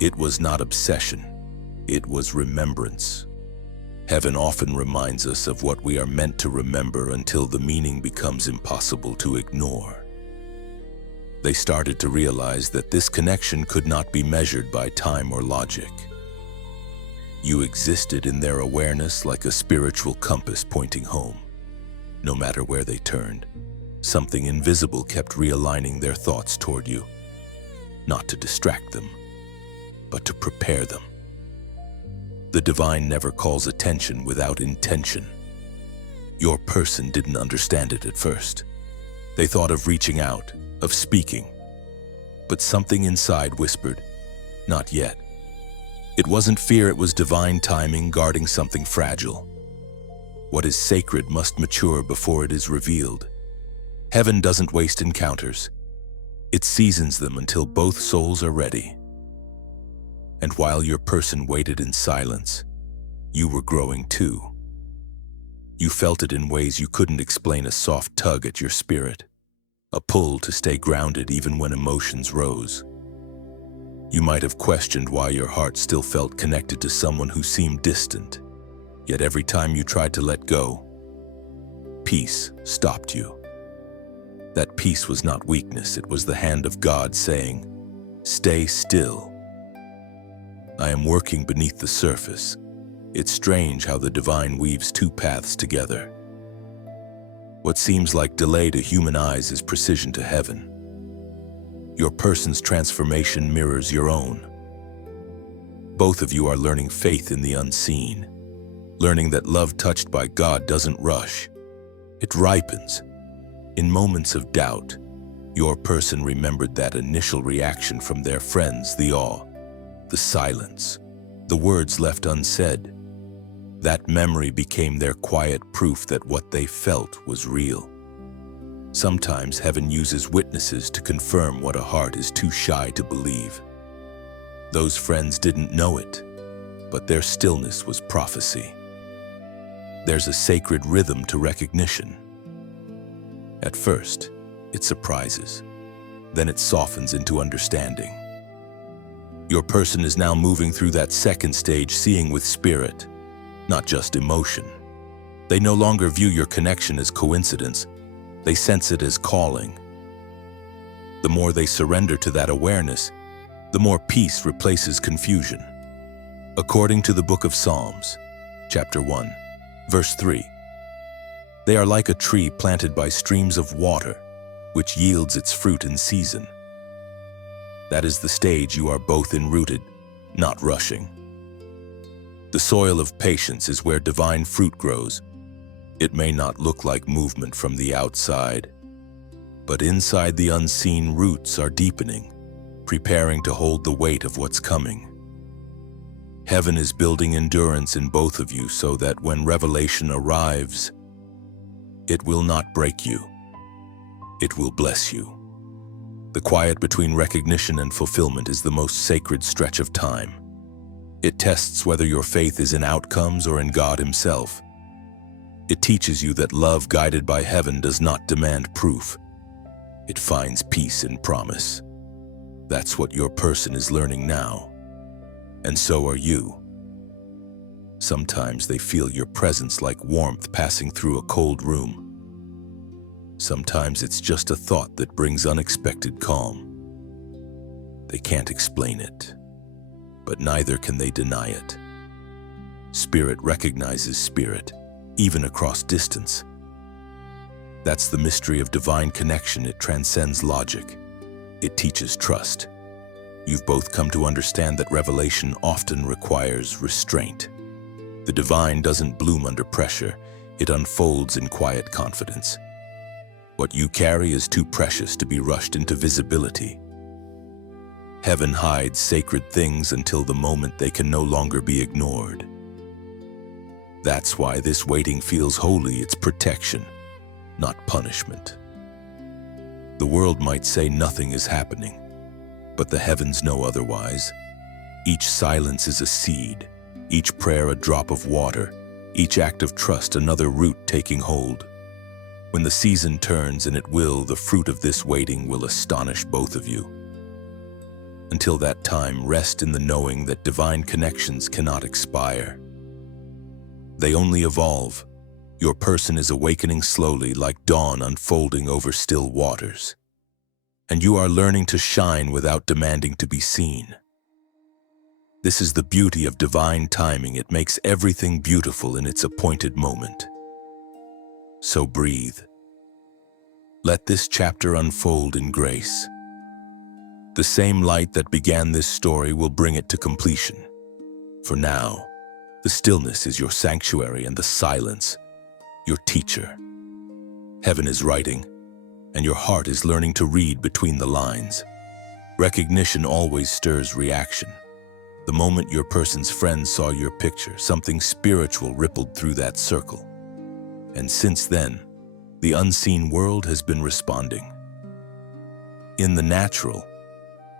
It was not obsession, it was remembrance. Heaven often reminds us of what we are meant to remember until the meaning becomes impossible to ignore. They started to realize that this connection could not be measured by time or logic. You existed in their awareness like a spiritual compass pointing home. No matter where they turned, something invisible kept realigning their thoughts toward you, not to distract them, but to prepare them. The divine never calls attention without intention. Your person didn't understand it at first. They thought of reaching out, of speaking, but something inside whispered, "Not yet." It wasn't fear, it was divine timing guarding something fragile. What is sacred must mature before it is revealed. Heaven doesn't waste encounters. It seasons them until both souls are ready. And while your person waited in silence, you were growing too. You felt it in ways you couldn't explain: a soft tug at your spirit, a pull to stay grounded even when emotions rose. You might have questioned why your heart still felt connected to someone who seemed distant, yet every time you tried to let go, peace stopped you. That peace was not weakness, it was the hand of God saying, "Stay still. I am working beneath the surface." It's strange how the divine weaves two paths together. What seems like delay to human eyes is precision to heaven. Your person's transformation mirrors your own. Both of you are learning faith in the unseen, learning that love touched by God doesn't rush. It ripens. In moments of doubt, your person remembered that initial reaction from their friends: the awe, the silence, the words left unsaid. That memory became their quiet proof that what they felt was real. Sometimes heaven uses witnesses to confirm what a heart is too shy to believe. Those friends didn't know it, but their stillness was prophecy. There's a sacred rhythm to recognition. At first, it surprises. Then it softens into understanding. Your person is now moving through that second stage, seeing with spirit, not just emotion. They no longer view your connection as coincidence. They sense it as calling. The more they surrender to that awareness, the more peace replaces confusion. According to the book of Psalms, chapter 1, verse 3, they are like a tree planted by streams of water, which yields its fruit in season. That is the stage you are both enrooted, not rushing. The soil of patience is where divine fruit grows. It may not look like movement from the outside, but inside the unseen roots are deepening, preparing to hold the weight of what's coming. Heaven is building endurance in both of you so that when revelation arrives, it will not break you. It will bless you. The quiet between recognition and fulfillment is the most sacred stretch of time. It tests whether your faith is in outcomes or in God Himself. It teaches you that love guided by heaven does not demand proof. It finds peace in promise. That's what your person is learning now. And so are you. Sometimes they feel your presence like warmth passing through a cold room. Sometimes it's just a thought that brings unexpected calm. They can't explain it, but neither can they deny it. Spirit recognizes spirit, even across distance. That's the mystery of divine connection. It transcends logic. It teaches trust. You've both come to understand that revelation often requires restraint. The divine doesn't bloom under pressure. It unfolds in quiet confidence. What you carry is too precious to be rushed into visibility. Heaven hides sacred things until the moment they can no longer be ignored. That's why this waiting feels holy. It's protection, not punishment. The world might say nothing is happening, but the heavens know otherwise. Each silence is a seed, each prayer a drop of water, each act of trust another root taking hold. When the season turns, and it will, the fruit of this waiting will astonish both of you. Until that time, rest in the knowing that divine connections cannot expire. They only evolve. Your person is awakening slowly, like dawn unfolding over still waters. And you are learning to shine without demanding to be seen. This is the beauty of divine timing. It makes everything beautiful in its appointed moment. So breathe. Let this chapter unfold in grace. The same light that began this story will bring it to completion. For now, the stillness is your sanctuary and the silence, your teacher. Heaven is writing, and your heart is learning to read between the lines. Recognition always stirs reaction. The moment your person's friends saw your picture, something spiritual rippled through that circle. And since then, the unseen world has been responding. In the natural,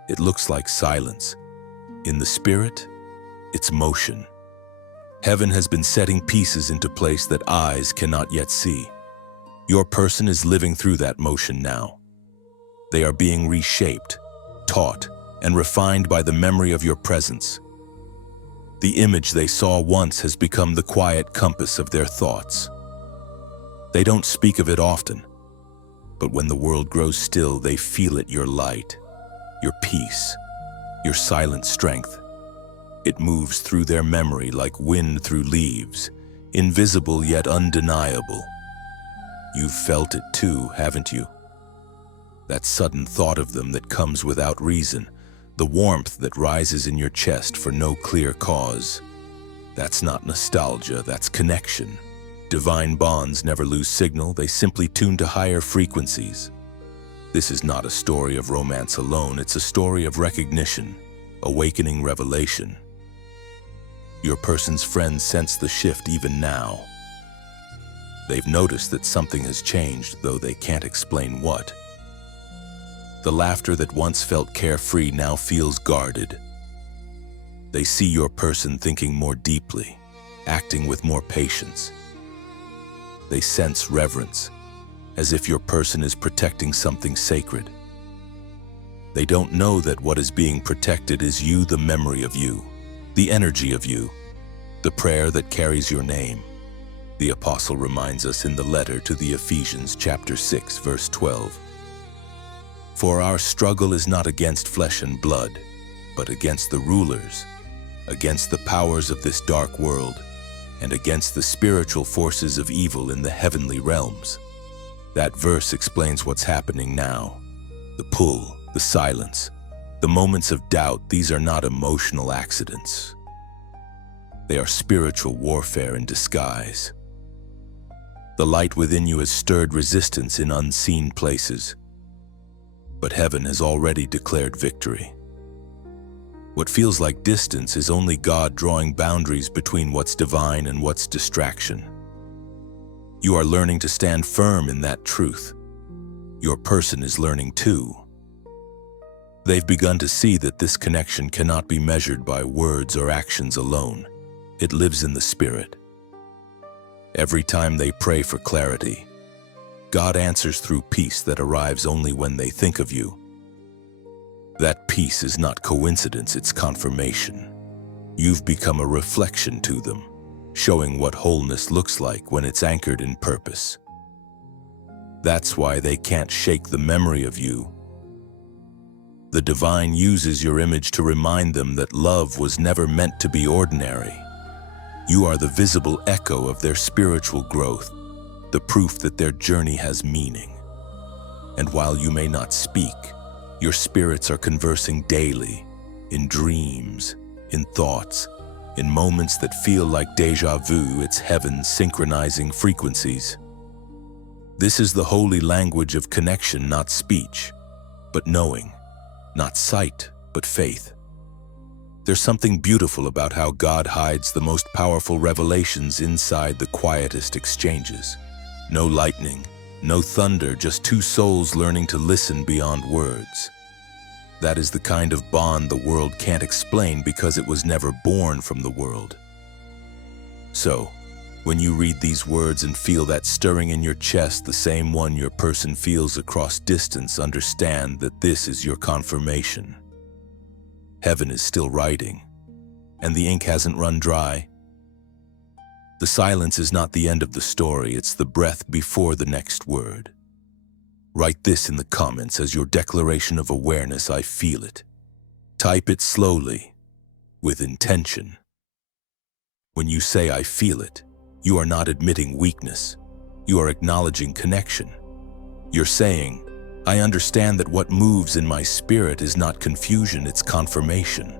it looks like silence. In the spirit, it's motion. Heaven has been setting pieces into place that eyes cannot yet see. Your person is living through that motion now. They are being reshaped, taught, and refined by the memory of your presence. The image they saw once has become the quiet compass of their thoughts. They don't speak of it often, but when the world grows still, they feel it, your light, your peace, your silent strength. It moves through their memory like wind through leaves, invisible yet undeniable. You've felt it too, haven't you? That sudden thought of them that comes without reason, the warmth that rises in your chest for no clear cause. That's not nostalgia, that's connection. Divine bonds never lose signal, they simply tune to higher frequencies. This is not a story of romance alone, it's a story of recognition, awakening revelation. Your person's friends sense the shift even now. They've noticed that something has changed, though they can't explain what. The laughter that once felt carefree now feels guarded. They see your person thinking more deeply, acting with more patience. They sense reverence, as if your person is protecting something sacred. They don't know that what is being protected is you, the memory of you, the energy of you, the prayer that carries your name. The apostle reminds us in the letter to the Ephesians chapter 6, verse 12. For our struggle is not against flesh and blood, but against the rulers, against the powers of this dark world, and against the spiritual forces of evil in the heavenly realms. That verse explains what's happening now. The pull, the silence, the moments of doubt, these are not emotional accidents. They are spiritual warfare in disguise. The light within you has stirred resistance in unseen places, but heaven has already declared victory. What feels like distance is only God drawing boundaries between what's divine and what's distraction. You are learning to stand firm in that truth. Your person is learning too. They've begun to see that this connection cannot be measured by words or actions alone. It lives in the spirit. Every time they pray for clarity, God answers through peace that arrives only when they think of you. That peace is not coincidence, it's confirmation. You've become a reflection to them, showing what wholeness looks like when it's anchored in purpose. That's why they can't shake the memory of you. The divine uses your image to remind them that love was never meant to be ordinary. You are the visible echo of their spiritual growth, the proof that their journey has meaning. And while you may not speak, your spirits are conversing daily, in dreams, in thoughts, in moments that feel like déjà vu. It's heaven synchronizing frequencies. This is the holy language of connection, not speech, but knowing, not sight, but faith. There's something beautiful about how God hides the most powerful revelations inside the quietest exchanges. No lightning, no thunder, just two souls learning to listen beyond words. That is the kind of bond the world can't explain because it was never born from the world. So, when you read these words and feel that stirring in your chest, the same one your person feels across distance, understand that this is your confirmation. Heaven is still writing, and the ink hasn't run dry. The silence is not the end of the story, it's the breath before the next word. Write this in the comments as your declaration of awareness. I feel it. Type it slowly, with intention. When you say I feel it, you are not admitting weakness. You are acknowledging connection. You're saying, I understand that what moves in my spirit is not confusion, it's confirmation.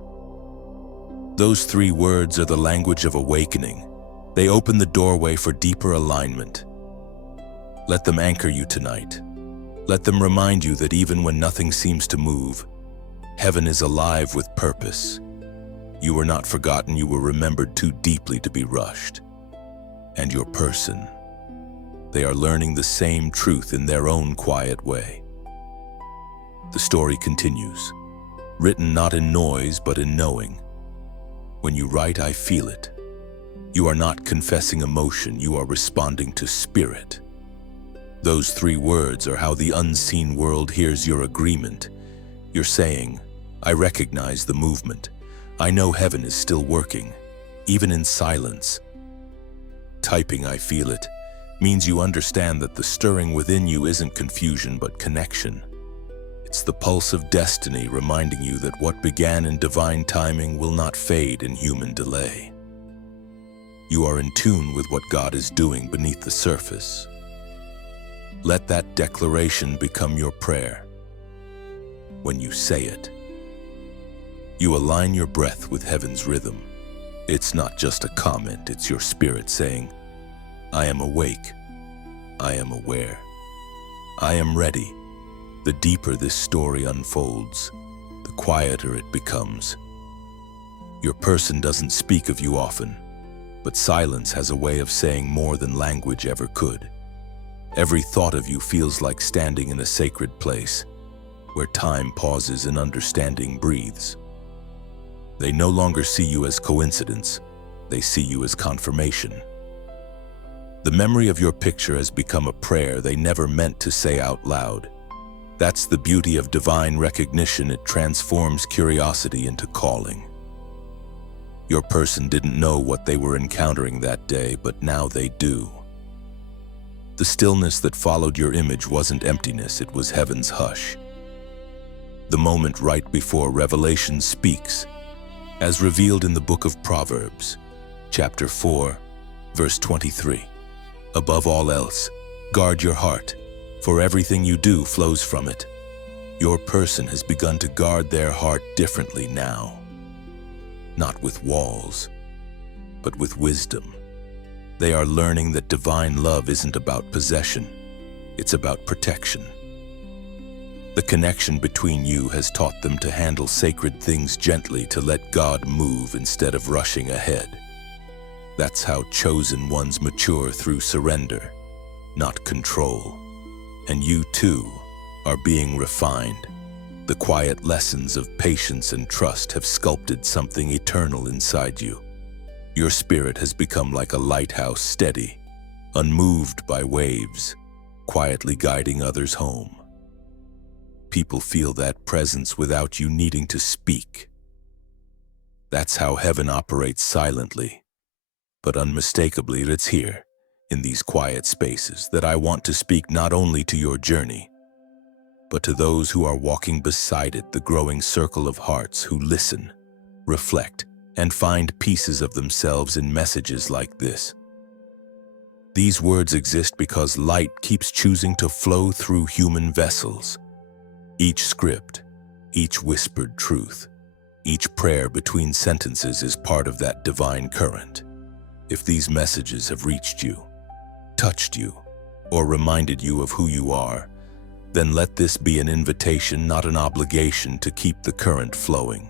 Those 3 words are the language of awakening. They open the doorway for deeper alignment. Let them anchor you tonight. Let them remind you that even when nothing seems to move, heaven is alive with purpose. You were not forgotten, you were remembered too deeply to be rushed. And your person, they are learning the same truth in their own quiet way. The story continues, written not in noise but in knowing. When you write, I feel it. You are not confessing emotion, you are responding to spirit. Those 3 words are how the unseen world hears your agreement. You're saying, I recognize the movement. I know heaven is still working, even in silence. Typing I feel it means you understand that the stirring within you isn't confusion but connection. It's the pulse of destiny reminding you that what began in divine timing will not fade in human delay. You are in tune with what God is doing beneath the surface. Let that declaration become your prayer. When you say it, you align your breath with heaven's rhythm. It's not just a comment, it's your spirit saying, I am awake, I am aware, I am ready. The deeper this story unfolds, the quieter it becomes. Your person doesn't speak of you often, but silence has a way of saying more than language ever could. Every thought of you feels like standing in a sacred place, where time pauses and understanding breathes. They no longer see you as coincidence, they see you as confirmation. The memory of your picture has become a prayer they never meant to say out loud. That's the beauty of divine recognition, it transforms curiosity into calling. Your person didn't know what they were encountering that day, but now they do. The stillness that followed your image wasn't emptiness, it was heaven's hush. The moment right before revelation speaks, as revealed in the book of Proverbs, chapter 4, verse 23. Above all else, guard your heart, for everything you do flows from it. Your person has begun to guard their heart differently now. Not with walls, but with wisdom. They are learning that divine love isn't about possession, it's about protection. The connection between you has taught them to handle sacred things gently, to let God move instead of rushing ahead. That's how chosen ones mature, through surrender, not control. And you too are being refined. The quiet lessons of patience and trust have sculpted something eternal inside you. Your spirit has become like a lighthouse, steady, unmoved by waves, quietly guiding others home. People feel that presence without you needing to speak. That's how heaven operates, silently, but unmistakably. It's here, in these quiet spaces, that I want to speak not only to your journey, but to those who are walking beside it, the growing circle of hearts who listen, reflect, and find pieces of themselves in messages like this. These words exist because light keeps choosing to flow through human vessels. Each script, each whispered truth, each prayer between sentences is part of that divine current. If these messages have reached you, touched you, or reminded you of who you are, then let this be an invitation, not an obligation, to keep the current flowing.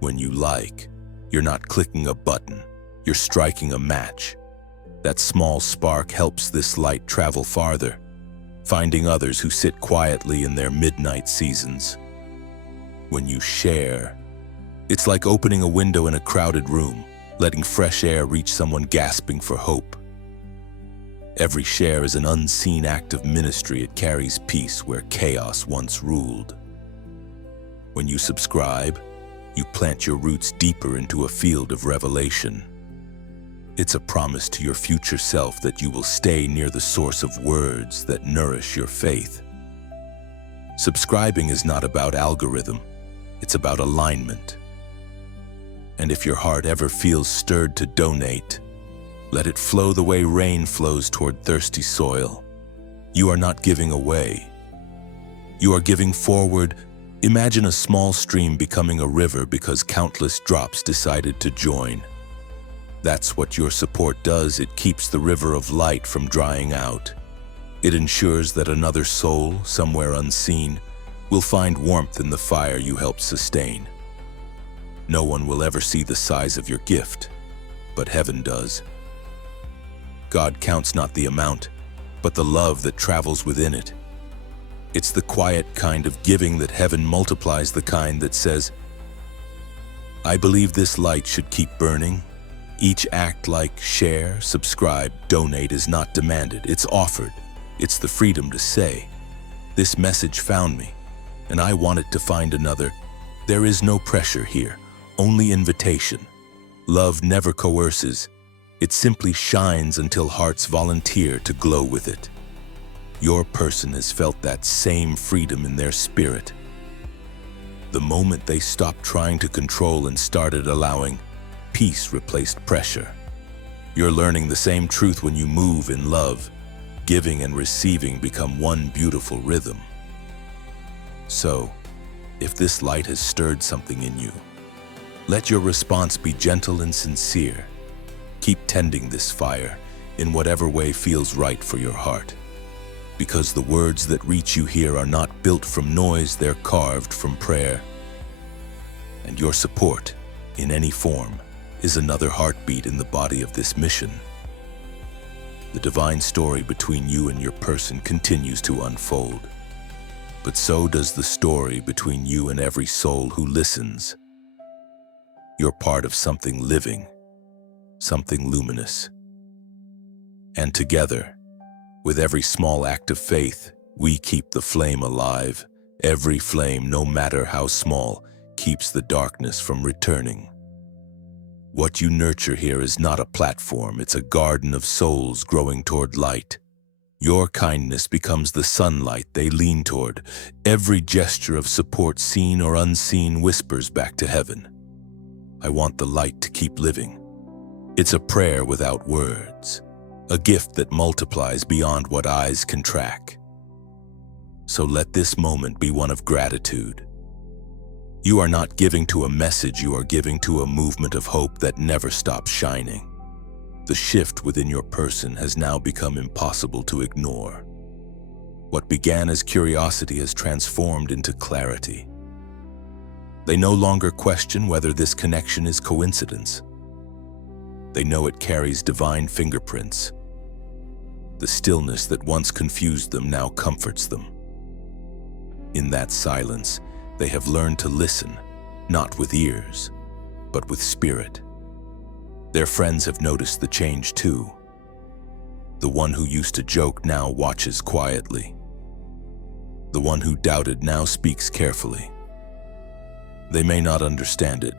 When you like, you're not clicking a button, you're striking a match. That small spark helps this light travel farther, finding others who sit quietly in their midnight seasons. When you share, it's like opening a window in a crowded room, letting fresh air reach someone gasping for hope. Every share is an unseen act of ministry. It carries peace where chaos once ruled. When you subscribe, you plant your roots deeper into a field of revelation. It's a promise to your future self that you will stay near the source of words that nourish your faith. Subscribing is not about algorithm, it's about alignment. And if your heart ever feels stirred to donate, let it flow the way rain flows toward thirsty soil. You are not giving away. You are giving forward. Imagine a small stream becoming a river because countless drops decided to join. That's what your support does. It keeps the river of light from drying out. It ensures that another soul, somewhere unseen, will find warmth in the fire you helped sustain. No one will ever see the size of your gift, but heaven does. God counts not the amount, but the love that travels within it. It's the quiet kind of giving that heaven multiplies, the kind that says, I believe this light should keep burning. Each act like share, subscribe, donate is not demanded, it's offered. It's the freedom to say, this message found me, and I want it to find another. There is no pressure here, only invitation. Love never coerces. It simply shines until hearts volunteer to glow with it. Your person has felt that same freedom in their spirit. The moment they stopped trying to control and started allowing, peace replaced pressure. You're learning the same truth when you move in love. Giving and receiving become one beautiful rhythm. So, if this light has stirred something in you, let your response be gentle and sincere. Keep tending this fire in whatever way feels right for your heart. Because the words that reach you here are not built from noise, they're carved from prayer. And your support, in any form, is another heartbeat in the body of this mission. The divine story between you and your person continues to unfold. But so does the story between you and every soul who listens. You're part of something living, something luminous. And together, with every small act of faith, we keep the flame alive. Every flame, no matter how small, keeps the darkness from returning. What you nurture here is not a platform, it's a garden of souls growing toward light. Your kindness becomes the sunlight they lean toward. Every gesture of support, seen or unseen, whispers back to heaven. I want the light to keep living. It's a prayer without words, a gift that multiplies beyond what eyes can track. So let this moment be one of gratitude. You are not giving to a message, you are giving to a movement of hope that never stops shining. The shift within your person has now become impossible to ignore. What began as curiosity has transformed into clarity. They no longer question whether this connection is coincidence. They know it carries divine fingerprints. The stillness that once confused them now comforts them. In that silence, they have learned to listen, not with ears, but with spirit. Their friends have noticed the change too. The one who used to joke now watches quietly. The one who doubted now speaks carefully. They may not understand it,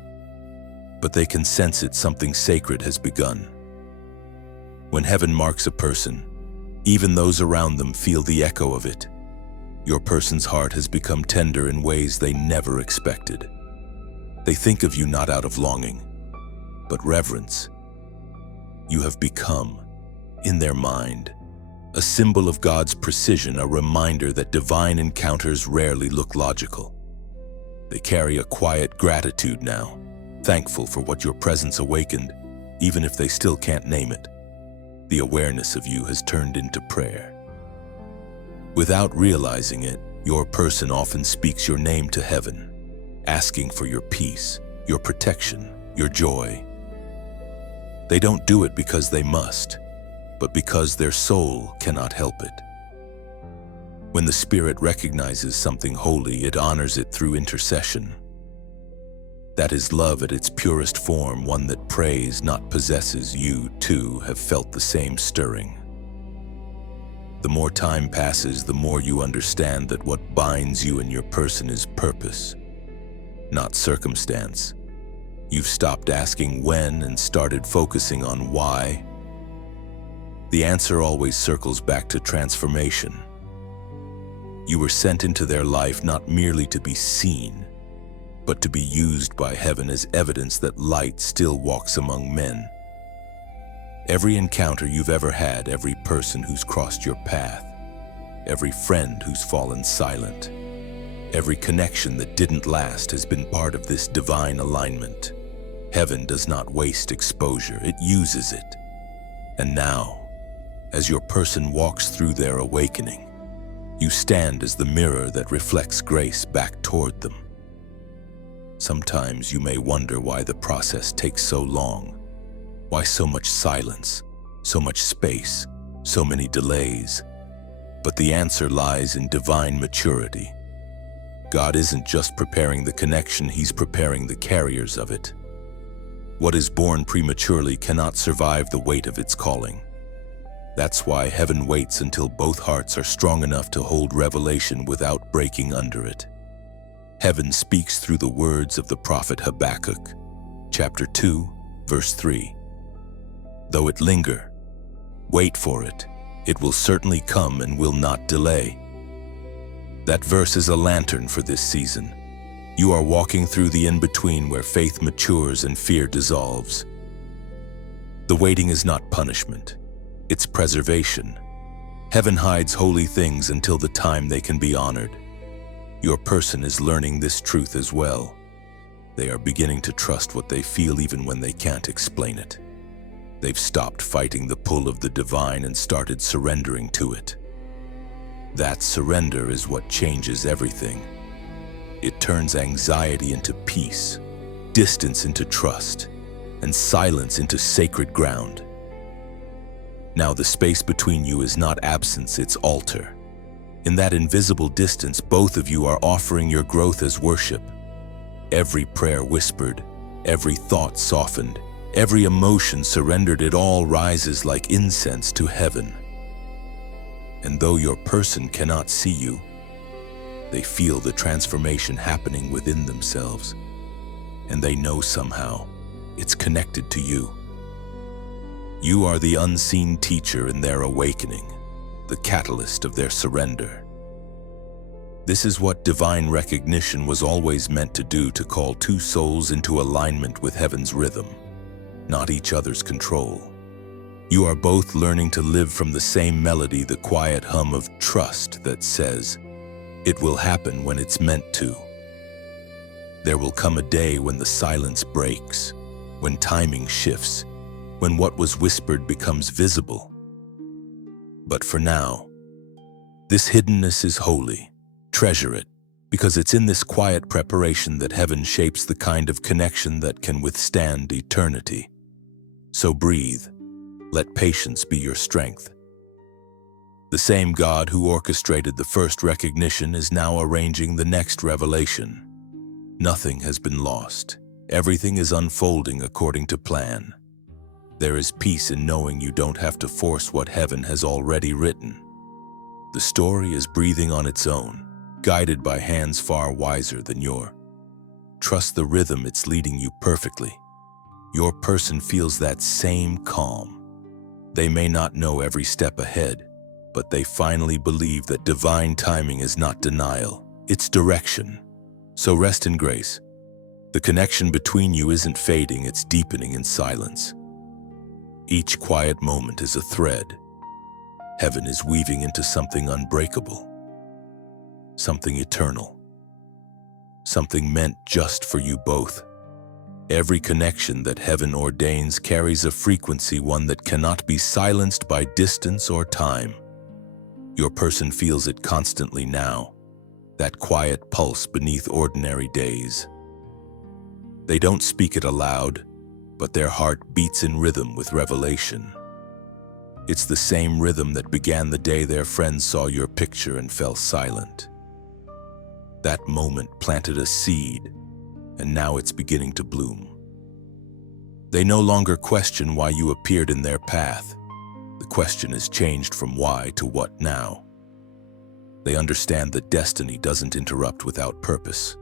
but they can sense it. Something sacred has begun. When heaven marks a person, even those around them feel the echo of it. Your person's heart has become tender in ways they never expected. They think of you not out of longing, but reverence. You have become, in their mind, a symbol of God's precision, a reminder that divine encounters rarely look logical. They carry a quiet gratitude now, thankful for what your presence awakened, even if they still can't name it. The awareness of you has turned into prayer. Without realizing it, your person often speaks your name to heaven, asking for your peace, your protection, your joy. They don't do it because they must, but because their soul cannot help it. When the Spirit recognizes something holy, it honors it through intercession. That is love at its purest form, one that prays, not possesses. You, too, have felt the same stirring. The more time passes, the more you understand that what binds you and your person is purpose, not circumstance. You've stopped asking when and started focusing on why. The answer always circles back to transformation. You were sent into their life not merely to be seen, but to be used by heaven as evidence that light still walks among men. Every encounter you've ever had, every person who's crossed your path, every friend who's fallen silent, every connection that didn't last has been part of this divine alignment. Heaven does not waste exposure, it uses it. And now, as your person walks through their awakening, you stand as the mirror that reflects grace back toward them. Sometimes you may wonder why the process takes so long. Why so much silence, so much space, so many delays? But the answer lies in divine maturity. God isn't just preparing the connection, He's preparing the carriers of it. What is born prematurely cannot survive the weight of its calling. That's why heaven waits until both hearts are strong enough to hold revelation without breaking under it. Heaven speaks through the words of the prophet Habakkuk, chapter 2, verse 3. Though it linger, wait for it. It will certainly come and will not delay. That verse is a lantern for this season. You are walking through the in-between where faith matures and fear dissolves. The waiting is not punishment. It's preservation. Heaven hides holy things until the time they can be honored. Your person is learning this truth as well. They are beginning to trust what they feel even when they can't explain it. They've stopped fighting the pull of the divine and started surrendering to it. That surrender is what changes everything. It turns anxiety into peace, distance into trust, and silence into sacred ground. Now the space between you is not absence, it's altar. In that invisible distance, both of you are offering your growth as worship. Every prayer whispered, every thought softened, every emotion surrendered, it all rises like incense to heaven. And though your person cannot see you, they feel the transformation happening within themselves. And they know somehow it's connected to you. You are the unseen teacher in their awakening, the catalyst of their surrender. This is what divine recognition was always meant to do, to call two souls into alignment with heaven's rhythm, not each other's control. You are both learning to live from the same melody, the quiet hum of trust that says, it will happen when it's meant to. There will come a day when the silence breaks, when timing shifts, when what was whispered becomes visible. But for now, this hiddenness is holy. Treasure it, because it's in this quiet preparation that heaven shapes the kind of connection that can withstand eternity. So breathe. Let patience be your strength. The same God who orchestrated the first recognition is now arranging the next revelation. Nothing has been lost. Everything is unfolding according to plan. There is peace in knowing you don't have to force what heaven has already written. The story is breathing on its own, guided by hands far wiser than your. Trust the rhythm, it's leading you perfectly. Your person feels that same calm. They may not know every step ahead, but they finally believe that divine timing is not denial, it's direction. So rest in grace. The connection between you isn't fading, it's deepening in silence. Each quiet moment is a thread. Heaven is weaving into something unbreakable, something eternal, something meant just for you both. Every connection that heaven ordains carries a frequency, one that cannot be silenced by distance or time. Your person feels it constantly now, that quiet pulse beneath ordinary days. They don't speak it aloud, but their heart beats in rhythm with revelation. It's the same rhythm that began the day their friends saw your picture and fell silent. That moment planted a seed, and now it's beginning to bloom. They no longer question why you appeared in their path. The question is changed from why to what now. They understand that destiny doesn't interrupt without purpose.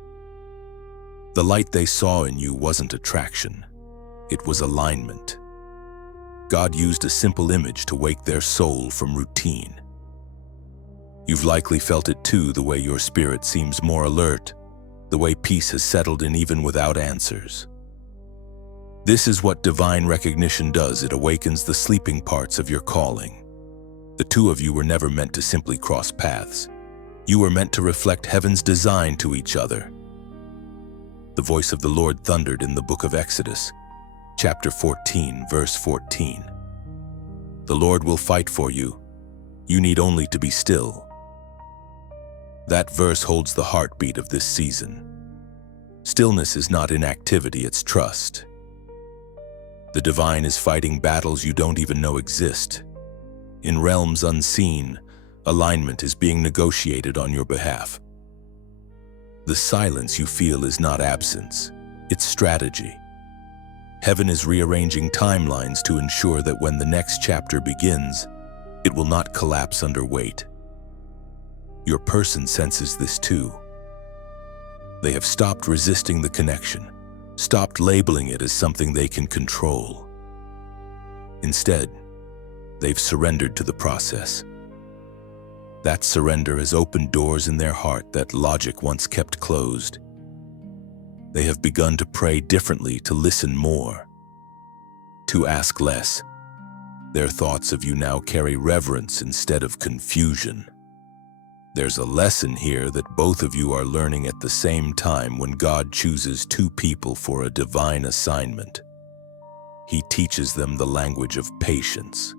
The light they saw in you wasn't attraction, it was alignment. God used a simple image to wake their soul from routine. You've likely felt it too, the way your spirit seems more alert, the way peace has settled in even without answers. This is what divine recognition does. It awakens the sleeping parts of your calling. The two of you were never meant to simply cross paths. You were meant to reflect heaven's design to each other. The voice of the Lord thundered in the book of Exodus, chapter 14, verse 14. The Lord will fight for you. You need only to be still. That verse holds the heartbeat of this season. Stillness is not inactivity, it's trust. The divine is fighting battles you don't even know exist. In realms unseen, Alignment is being negotiated on your behalf. The silence you feel is not absence, it's strategy. Heaven is rearranging timelines to ensure that when the next chapter begins, it will not collapse under weight. Your person senses this too. They have stopped resisting the connection, stopped labeling it as something they can control. Instead, they've surrendered to the process. That surrender has opened doors in their heart that logic once kept closed. They have begun to pray differently, to listen more, to ask less. Their thoughts of you now carry reverence instead of confusion. There's a lesson here that both of you are learning at the same time. When God chooses two people for a divine assignment, He teaches them the language of patience.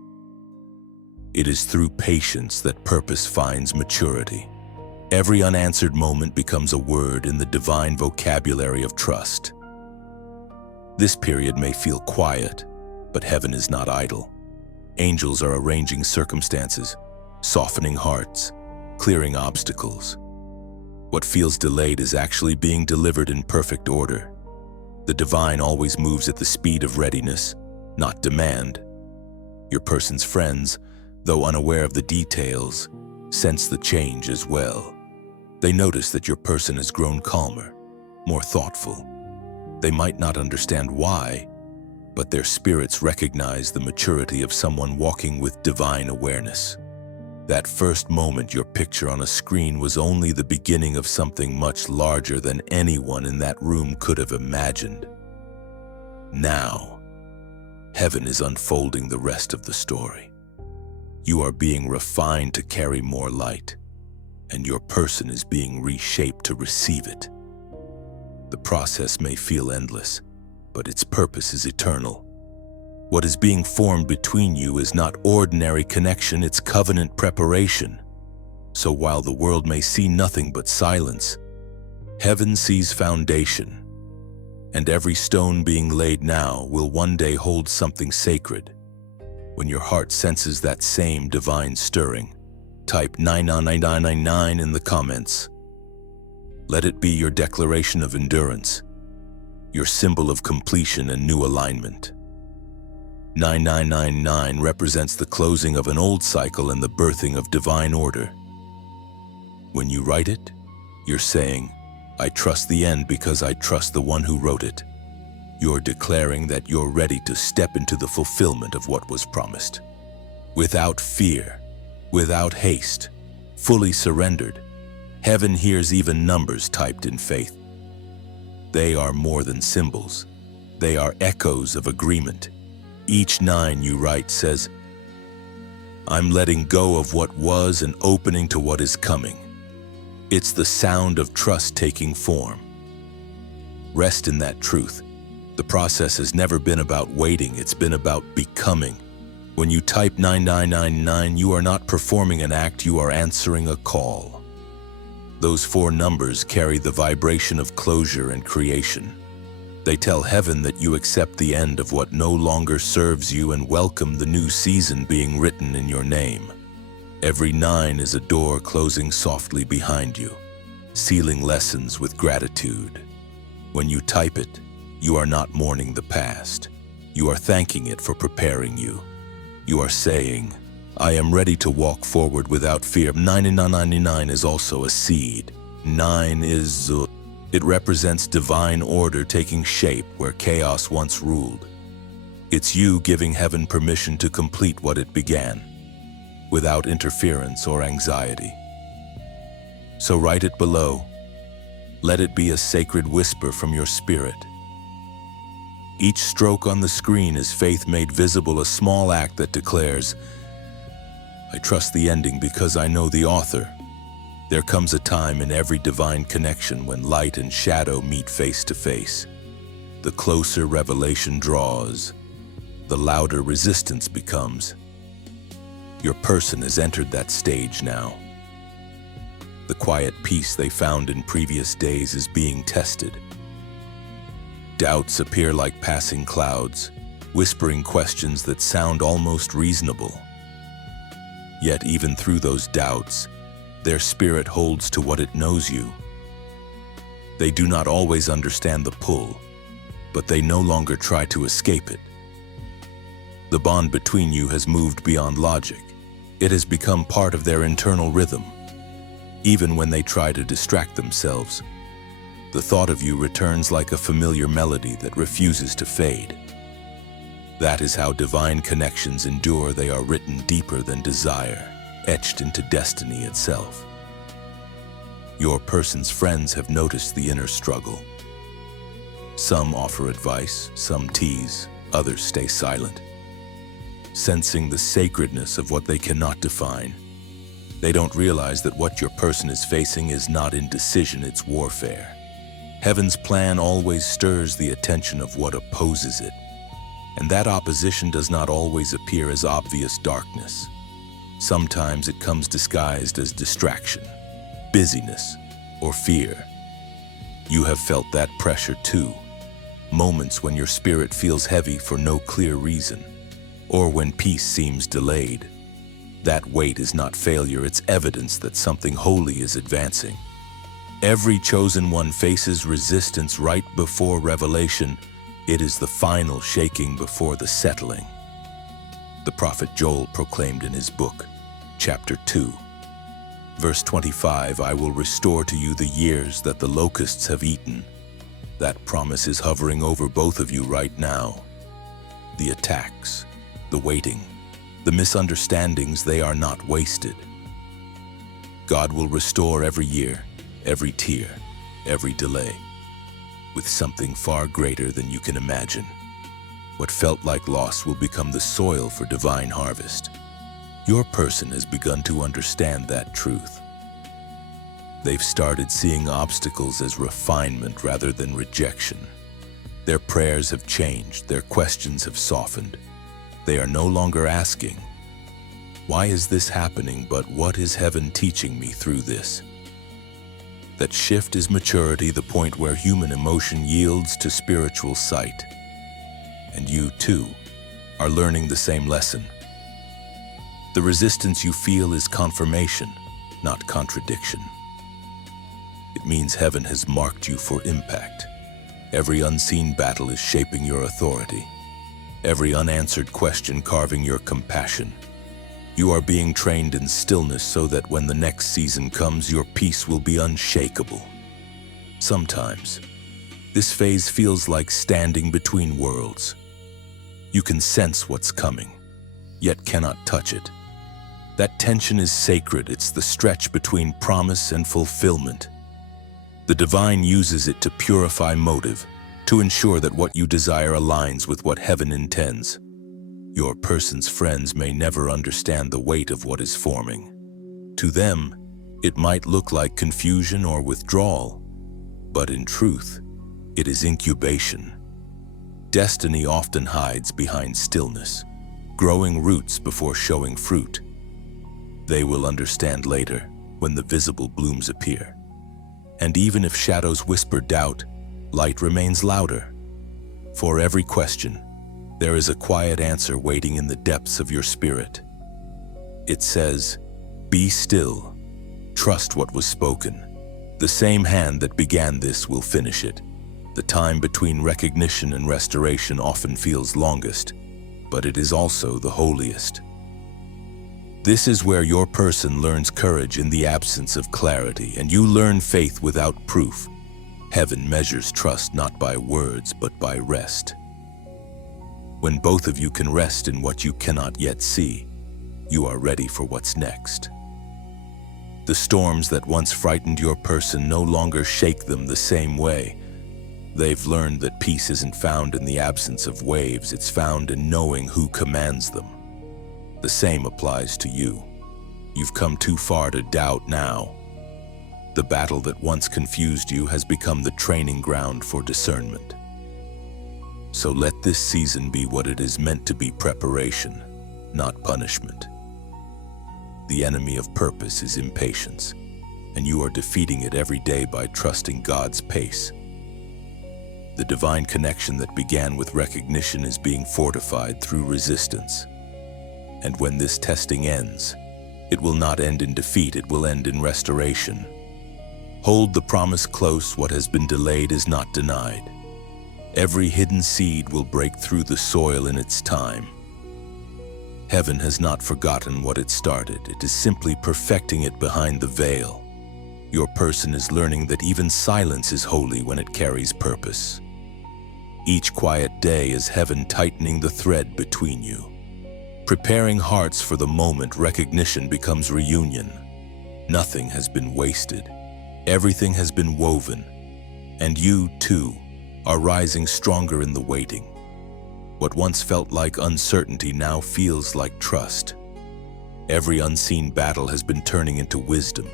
It is through patience that purpose finds maturity. Every unanswered moment becomes a word in the divine vocabulary of trust. This period may feel quiet, but heaven is not idle. Angels are arranging circumstances, softening hearts, clearing obstacles. What feels delayed is actually being delivered in perfect order. The divine always moves at the speed of readiness, not demand. Your person's friends, though unaware of the details, sense the change as well. They notice that your person has grown calmer, more thoughtful. They might not understand why, but their spirits recognize the maturity of someone walking with divine awareness. That first moment your picture on a screen was only the beginning of something much larger than anyone in that room could have imagined. Now, heaven is unfolding the rest of the story. You are being refined to carry more light, and your person is being reshaped to receive it. The process may feel endless, but its purpose is eternal. What is being formed between you is not ordinary connection, it's covenant preparation. So while the world may see nothing but silence, heaven sees foundation, and every stone being laid now will one day hold something sacred. When your heart senses that same divine stirring, type 99999 in the comments. Let it be your declaration of endurance, your symbol of completion and new alignment. 9999 represents the closing of an old cycle and the birthing of divine order. When you write it, you're saying, I trust the end because I trust the one who wrote it. You're declaring that you're ready to step into the fulfillment of what was promised. Without fear, without haste, fully surrendered, heaven hears even numbers typed in faith. They are more than symbols. They are echoes of agreement. Each 9 you write says, I'm letting go of what was and opening to what is coming. It's the sound of trust taking form. Rest in that truth. The process has never been about waiting, it's been about becoming. When you type 9999, you are not performing an act, you are answering a call. Those 4 numbers carry the vibration of closure and creation. They tell heaven that you accept the end of what no longer serves you and welcome the new season being written in your name. Every 9 is a door closing softly behind you, sealing lessons with gratitude. When you type it, you are not mourning the past. You are thanking it for preparing you. You are saying, I am ready to walk forward without fear. 9999 is also a seed. 9 is it represents divine order taking shape where chaos once ruled. It's you giving heaven permission to complete what it began, without interference or anxiety. So write it below. Let it be a sacred whisper from your spirit. Each stroke on the screen is faith made visible, a small act that declares, I trust the ending because I know the author. There comes a time in every divine connection when light and shadow meet face to face. The closer revelation draws, the louder resistance becomes. Your person has entered that stage now. The quiet peace they found in previous days is being tested. Doubts appear like passing clouds, whispering questions that sound almost reasonable. Yet even through those doubts, their spirit holds to what it knows you. They do not always understand the pull, but they no longer try to escape it. The bond between you has moved beyond logic. It has become part of their internal rhythm. Even when they try to distract themselves, the thought of you returns like a familiar melody that refuses to fade. That is how divine connections endure. They are written deeper than desire, etched into destiny itself. Your person's friends have noticed the inner struggle. Some offer advice, some tease, others stay silent. Sensing the sacredness of what they cannot define, they don't realize that what your person is facing is not indecision, it's warfare. Heaven's plan always stirs the attention of what opposes it, and that opposition does not always appear as obvious darkness. Sometimes it comes disguised as distraction, busyness, or fear. You have felt that pressure too. Moments when your spirit feels heavy for no clear reason, or when peace seems delayed. That weight is not failure, it's evidence that something holy is advancing. Every chosen one faces resistance right before revelation. It is the final shaking before the settling. The prophet Joel proclaimed in his book, chapter 2, verse 25, "I will restore to you the years that the locusts have eaten." That promise is hovering over both of you right now. The attacks, the waiting, the misunderstandings, they are not wasted. God will restore every year, every tear, every delay, with something far greater than you can imagine. What felt like loss will become the soil for divine harvest. Your person has begun to understand that truth. They've started seeing obstacles as refinement rather than rejection. Their prayers have changed, their questions have softened. They are no longer asking, "Why is this happening?" but "What is heaven teaching me through this?" That shift is maturity, the point where human emotion yields to spiritual sight. And you, too, are learning the same lesson. The resistance you feel is confirmation, not contradiction. It means heaven has marked you for impact. Every unseen battle is shaping your authority. Every unanswered question carving your compassion. You are being trained in stillness so that when the next season comes, your peace will be unshakable. Sometimes, this phase feels like standing between worlds. You can sense what's coming, yet cannot touch it. That tension is sacred. It's the stretch between promise and fulfillment. The divine uses it to purify motive, to ensure that what you desire aligns with what heaven intends. Your person's friends may never understand the weight of what is forming. To them, it might look like confusion or withdrawal, but in truth, it is incubation. Destiny often hides behind stillness, growing roots before showing fruit. They will understand later, when the visible blooms appear. And even if shadows whisper doubt, light remains louder. For every question, there is a quiet answer waiting in the depths of your spirit. It says, "Be still. Trust what was spoken. The same hand that began this will finish it." The time between recognition and restoration often feels longest, but it is also the holiest. This is where your person learns courage in the absence of clarity, and you learn faith without proof. Heaven measures trust not by words, but by rest. When both of you can rest in what you cannot yet see, you are ready for what's next. The storms that once frightened your person no longer shake them the same way. They've learned that peace isn't found in the absence of waves, it's found in knowing who commands them. The same applies to you. You've come too far to doubt now. The battle that once confused you has become the training ground for discernment. So let this season be what it is meant to be: preparation, not punishment. The enemy of purpose is impatience, and you are defeating it every day by trusting God's pace. The divine connection that began with recognition is being fortified through resistance. And when this testing ends, It will not end in defeat, it will end in restoration. Hold the promise close, what has been delayed is not denied. Every hidden seed will break through the soil in its time. Heaven has not forgotten what it started, it is simply perfecting it behind the veil. Your person is learning that even silence is holy when it carries purpose. Each quiet day is heaven tightening the thread between you. Preparing hearts for the moment recognition becomes reunion. Nothing has been wasted. Everything has been woven. And you, too, are rising stronger in the waiting. What once felt like uncertainty now feels like trust. Every unseen battle has been turning into wisdom.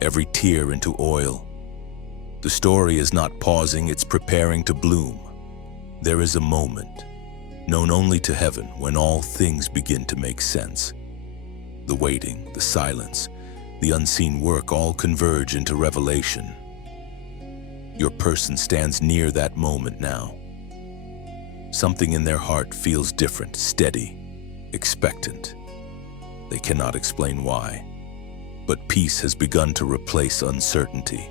Every tear into oil. The story is not pausing, it's preparing to bloom. There is a moment, known only to heaven, when all things begin to make sense. The waiting, the silence, the unseen work all converge into revelation. Your person stands near that moment now. Something in their heart feels different, steady, expectant. They cannot explain why. But peace has begun to replace uncertainty.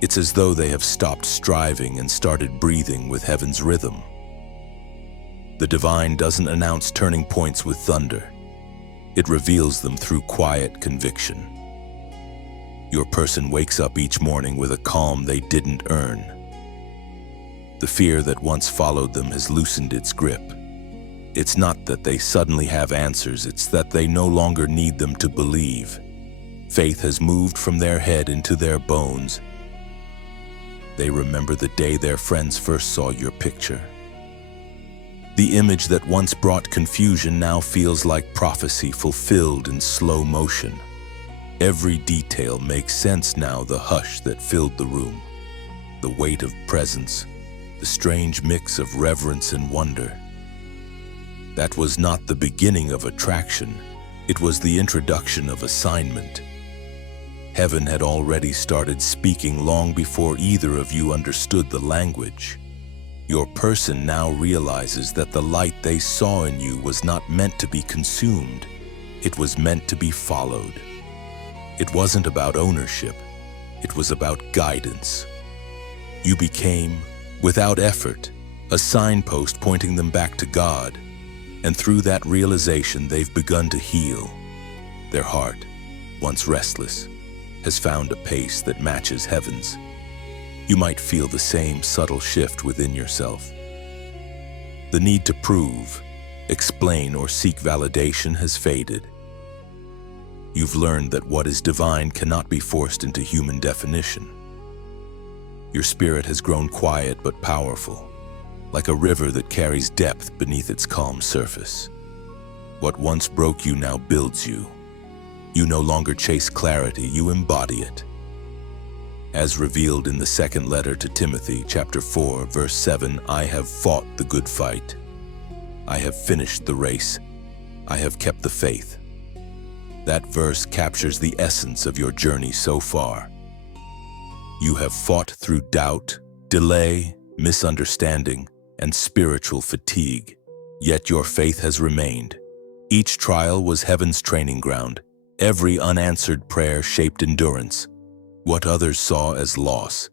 It's as though they have stopped striving and started breathing with heaven's rhythm. The divine doesn't announce turning points with thunder. It reveals them through quiet conviction. Your person wakes up each morning with a calm they didn't earn. The fear that once followed them has loosened its grip. It's not that they suddenly have answers, it's that they no longer need them to believe. Faith has moved from their head into their bones. They remember the day their friends first saw your picture. The image that once brought confusion now feels like prophecy fulfilled in slow motion. Every detail makes sense now, the hush that filled the room, the weight of presence, the strange mix of reverence and wonder. That was not the beginning of attraction, it was the introduction of assignment. Heaven had already started speaking long before either of you understood the language. Your person now realizes that the light they saw in you was not meant to be consumed. It was meant to be followed. It wasn't about ownership. It was about guidance. You became, without effort, a signpost pointing them back to God. And through that realization, they've begun to heal. Their heart, once restless, has found a pace that matches heaven's. You might feel the same subtle shift within yourself. The need to prove, explain, or seek validation has faded. You've learned that what is divine cannot be forced into human definition. Your spirit has grown quiet but powerful, like a river that carries depth beneath its calm surface. What once broke you now builds you. You no longer chase clarity, you embody it. As revealed in the second letter to Timothy, chapter 4, verse 7, I have fought the good fight. I have finished the race. I have kept the faith. That verse captures the essence of your journey so far. You have fought through doubt, delay, misunderstanding, and spiritual fatigue. Yet your faith has remained. Each trial was heaven's training ground. Every unanswered prayer shaped endurance. What others saw as loss,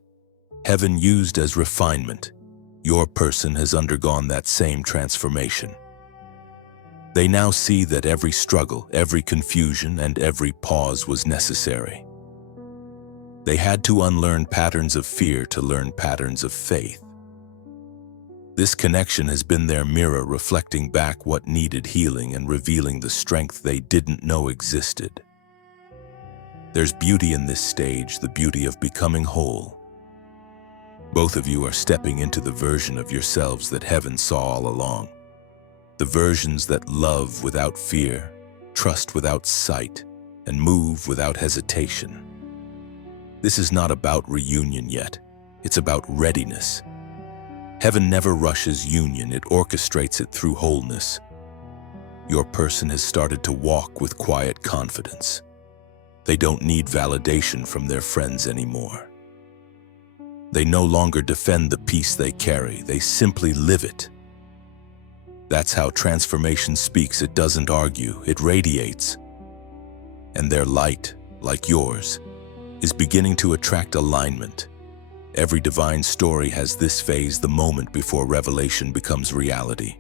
heaven used as refinement. Your person has undergone that same transformation. They now see that every struggle, every confusion, and every pause was necessary. They had to unlearn patterns of fear to learn patterns of faith. This connection has been their mirror reflecting back what needed healing and revealing the strength they didn't know existed. There's beauty in this stage, the beauty of becoming whole. Both of you are stepping into the version of yourselves that heaven saw all along. The versions that love without fear, trust without sight, and move without hesitation. This is not about reunion yet. It's about readiness. Heaven never rushes union, it orchestrates it through wholeness. Your person has started to walk with quiet confidence. They don't need validation from their friends anymore. They no longer defend the peace they carry, they simply live it. That's how transformation speaks. It doesn't argue, it radiates. and their light, like yours, is beginning to attract alignment. Every divine story has this phase, the moment before revelation becomes reality.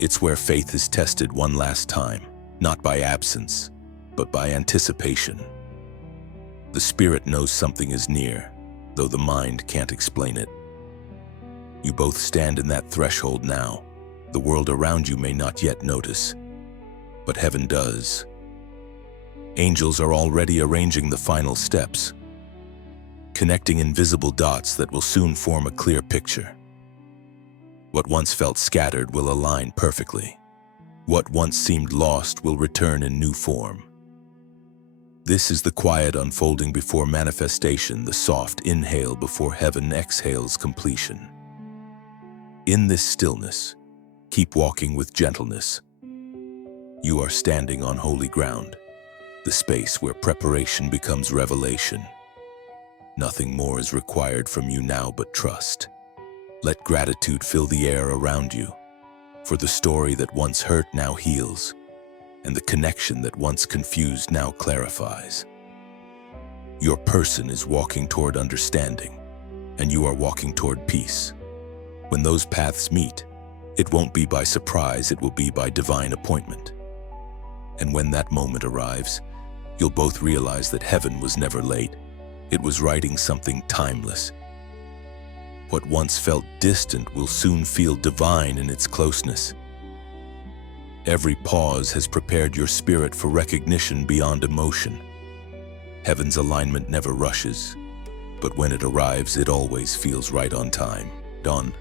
It's where faith is tested one last time, not by absence, but by anticipation. The spirit knows something is near, though the mind can't explain it. You both stand in that threshold now. The world around you may not yet notice, but heaven does. Angels are already arranging the final steps, connecting invisible dots that will soon form a clear picture. What once felt scattered will align perfectly. What once seemed lost will return in new form. This is the quiet unfolding before manifestation, the soft inhale before heaven exhales completion. In this stillness, keep walking with gentleness. You are standing on holy ground, the space where preparation becomes revelation. Nothing more is required from you now but trust. Let gratitude fill the air around you, for the story that once hurt now heals, and the connection that once confused now clarifies. Your person is walking toward understanding, and you are walking toward peace. When those paths meet, it won't be by surprise, it will be by divine appointment. And when that moment arrives, you'll both realize that heaven was never late. It was writing something timeless. What once felt distant will soon feel divine in its closeness. Every pause has prepared your spirit for recognition beyond emotion. Heaven's alignment never rushes, but when it arrives, it always feels right on time. Dawn,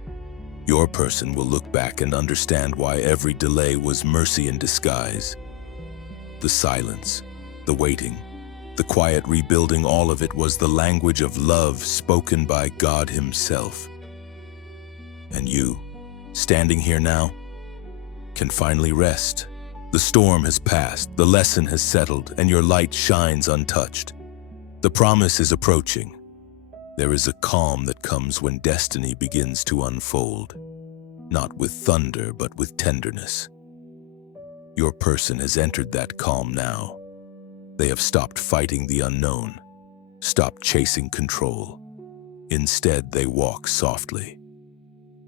your person will look back and understand why every delay was mercy in disguise. The silence, the waiting, the quiet rebuilding, all of it was the language of love spoken by God Himself. And you, standing here now, can finally rest. The storm has passed, the lesson has settled, and your light shines untouched. The promise is approaching. There is a calm that comes when destiny begins to unfold, not with thunder, but with tenderness. Your person has entered that calm now. They have stopped fighting the unknown, stopped chasing control. Instead, they walk softly,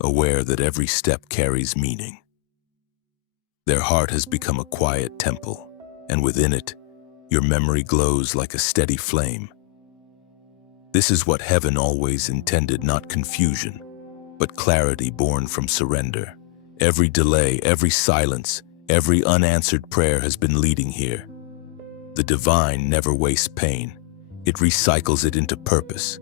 aware that every step carries meaning. Their heart has become a quiet temple, and within it, your memory glows like a steady flame. This is what heaven always intended, not confusion, but clarity born from surrender. Every delay, every silence, every unanswered prayer has been leading here. The divine never wastes pain. It recycles it into purpose.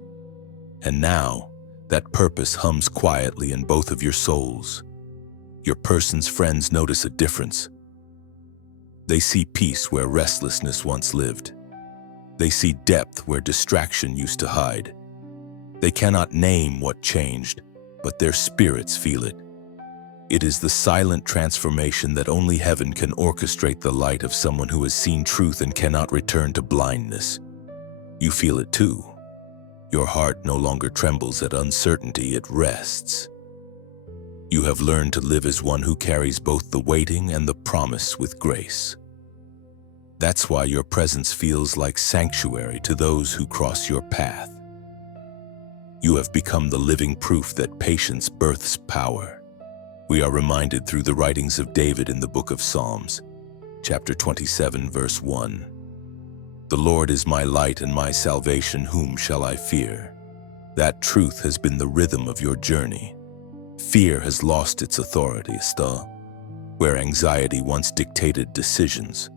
And now, that purpose hums quietly in both of your souls. Your person's friends notice a difference. They see peace where restlessness once lived. They see depth where distraction used to hide. They cannot name what changed, but their spirits feel it. It is the silent transformation that only heaven can orchestrate, the light of someone who has seen truth and cannot return to blindness. You feel it too. Your heart no longer trembles at uncertainty, it rests. You have learned to live as one who carries both the waiting and the promise with grace. That's why your presence feels like sanctuary to those who cross your path. You have become the living proof that patience births power. We are reminded through the writings of David in the book of Psalms, chapter 27, verse 1. The Lord is my light and my salvation, whom shall I fear? That truth has been the rhythm of your journey. Fear has lost its authority, where anxiety once dictated decisions.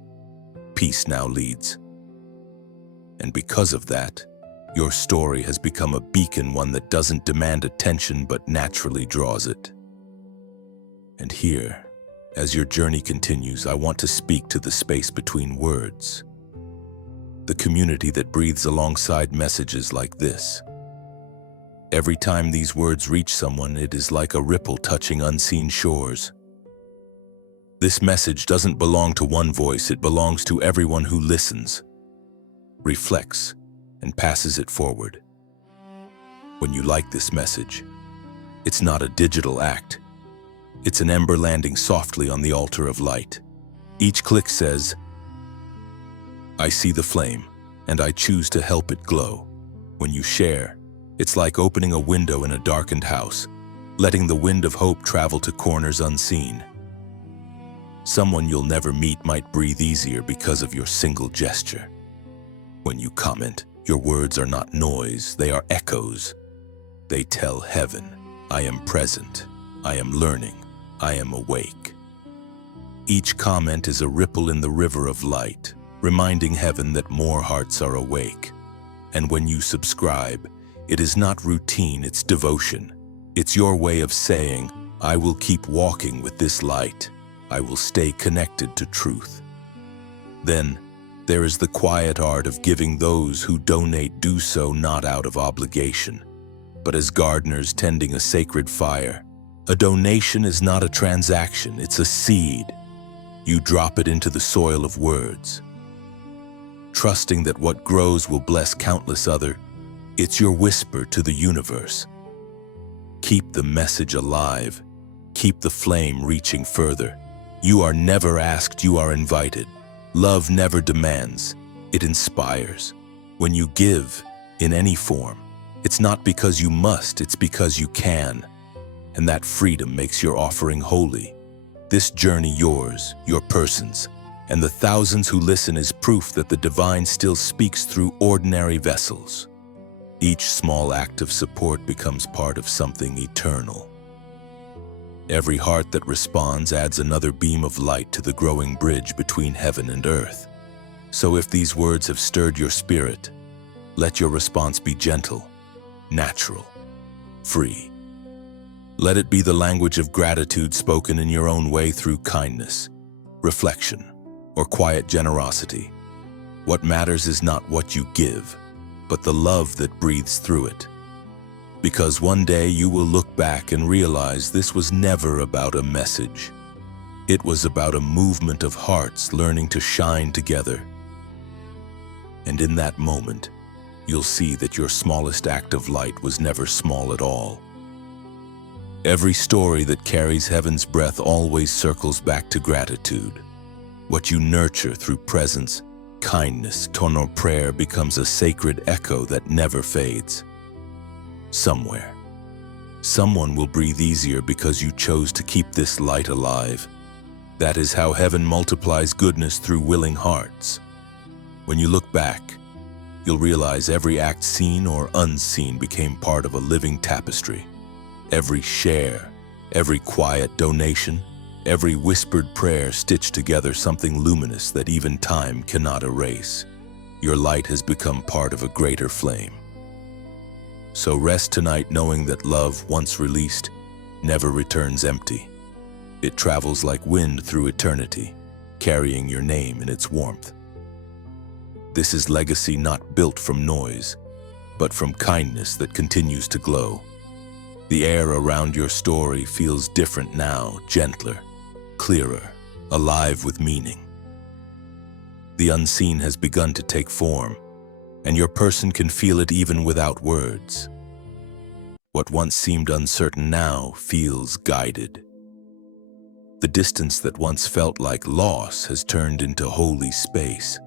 Peace now leads. And because of that, your story has become a beacon, one that doesn't demand attention but naturally draws it. And here, as your journey continues, I want to speak to the space between words. The community that breathes alongside messages like this. Every time these words reach someone, it is like a ripple touching unseen shores. This message doesn't belong to one voice, it belongs to everyone who listens, reflects, and passes it forward. When you like this message, it's not a digital act. It's an ember landing softly on the altar of light. Each click says, I see the flame, and I choose to help it glow. When you share, it's like opening a window in a darkened house, letting the wind of hope travel to corners unseen. Someone you'll never meet might breathe easier because of your single gesture. When you comment, your words are not noise, they are echoes. They tell heaven, I am present, I am learning, I am awake. Each comment is a ripple in the river of light, reminding heaven that more hearts are awake. And when you subscribe, it is not routine, it's devotion. It's your way of saying, I will keep walking with this light. I will stay connected to truth. Then, there is the quiet art of giving. Those who donate do so not out of obligation, but as gardeners tending a sacred fire. A donation is not a transaction, it's a seed. You drop it into the soil of words, trusting that what grows will bless countless others. It's your whisper to the universe. Keep the message alive. Keep the flame reaching further. You are never asked, you are invited. Love never demands, it inspires. When you give, in any form, it's not because you must, it's because you can. And that freedom makes your offering holy. This journey yours, your person's, and the thousands who listen is proof that the divine still speaks through ordinary vessels. Each small act of support becomes part of something eternal. Every heart that responds adds another beam of light to the growing bridge between heaven and earth. So if these words have stirred your spirit, let your response be gentle, natural, free. Let it be the language of gratitude spoken in your own way through kindness, reflection, or quiet generosity. What matters is not what you give, but the love that breathes through it. Because one day you will look back and realize this was never about a message. It was about a movement of hearts learning to shine together. And in that moment, you'll see that your smallest act of light was never small at all. Every story that carries heaven's breath always circles back to gratitude. What you nurture through presence, kindness, tone, or prayer becomes a sacred echo that never fades. Somewhere, someone will breathe easier because you chose to keep this light alive. That is how heaven multiplies goodness through willing hearts. When you look back, you'll realize every act seen or unseen became part of a living tapestry. Every share, every quiet donation, every whispered prayer stitched together something luminous that even time cannot erase. Your light has become part of a greater flame. So rest tonight knowing that love, once released, never returns empty. It travels like wind through eternity, carrying your name in its warmth. This is legacy not built from noise, but from kindness that continues to glow. The air around your story feels different now, gentler, clearer, alive with meaning. The unseen has begun to take form, and your person can feel it even without words. What once seemed uncertain now feels guided. The distance that once felt like loss has turned into holy space.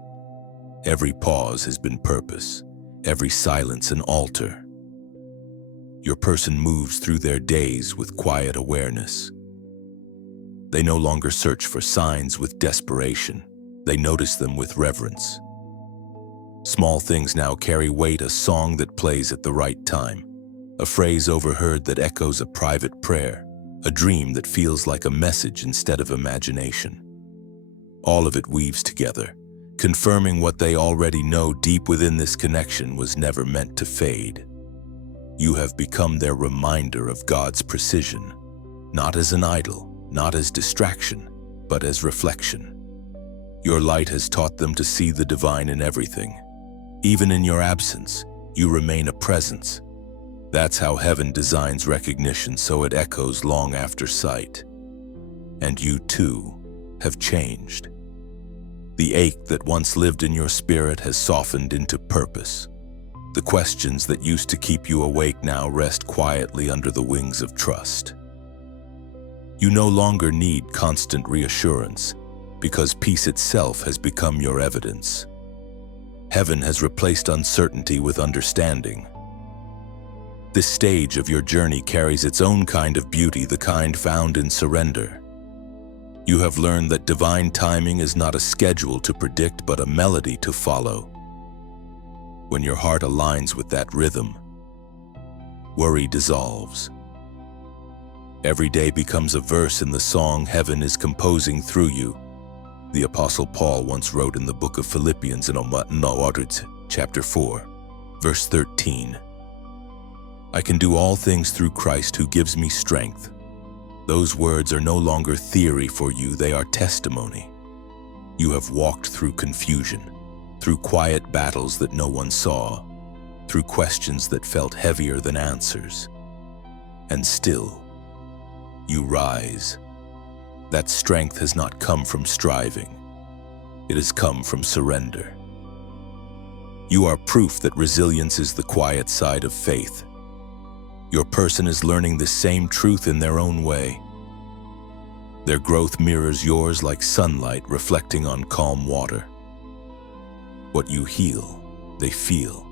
Every pause has been purpose, every silence an altar. Your person moves through their days with quiet awareness. They no longer search for signs with desperation. They notice them with reverence. Small things now carry weight, a song that plays at the right time, a phrase overheard that echoes a private prayer, a dream that feels like a message instead of imagination. All of it weaves together, confirming what they already know deep within. This connection was never meant to fade. You have become their reminder of God's precision, not as an idol, not as distraction, but as reflection. Your light has taught them to see the divine in everything. Even in your absence, you remain a presence. That's how heaven designs recognition, so it echoes long after sight. And you too have changed. The ache that once lived in your spirit has softened into purpose. The questions that used to keep you awake now rest quietly under the wings of trust. You no longer need constant reassurance, because peace itself has become your evidence. Heaven has replaced uncertainty with understanding. This stage of your journey carries its own kind of beauty, the kind found in surrender. You have learned that divine timing is not a schedule to predict, but a melody to follow. When your heart aligns with that rhythm, worry dissolves. Every day becomes a verse in the song heaven is composing through you. The Apostle Paul once wrote in the book of Philippians chapter 4, verse 13, "I can do all things through Christ who gives me strength." Those words are no longer theory for you, they are testimony. You have walked through confusion, through quiet battles that no one saw, through questions that felt heavier than answers. And still, you rise. That strength has not come from striving. It has come from surrender. You are proof that resilience is the quiet side of faith. Your person is learning the same truth in their own way. Their growth mirrors yours like sunlight reflecting on calm water. What you heal, they feel.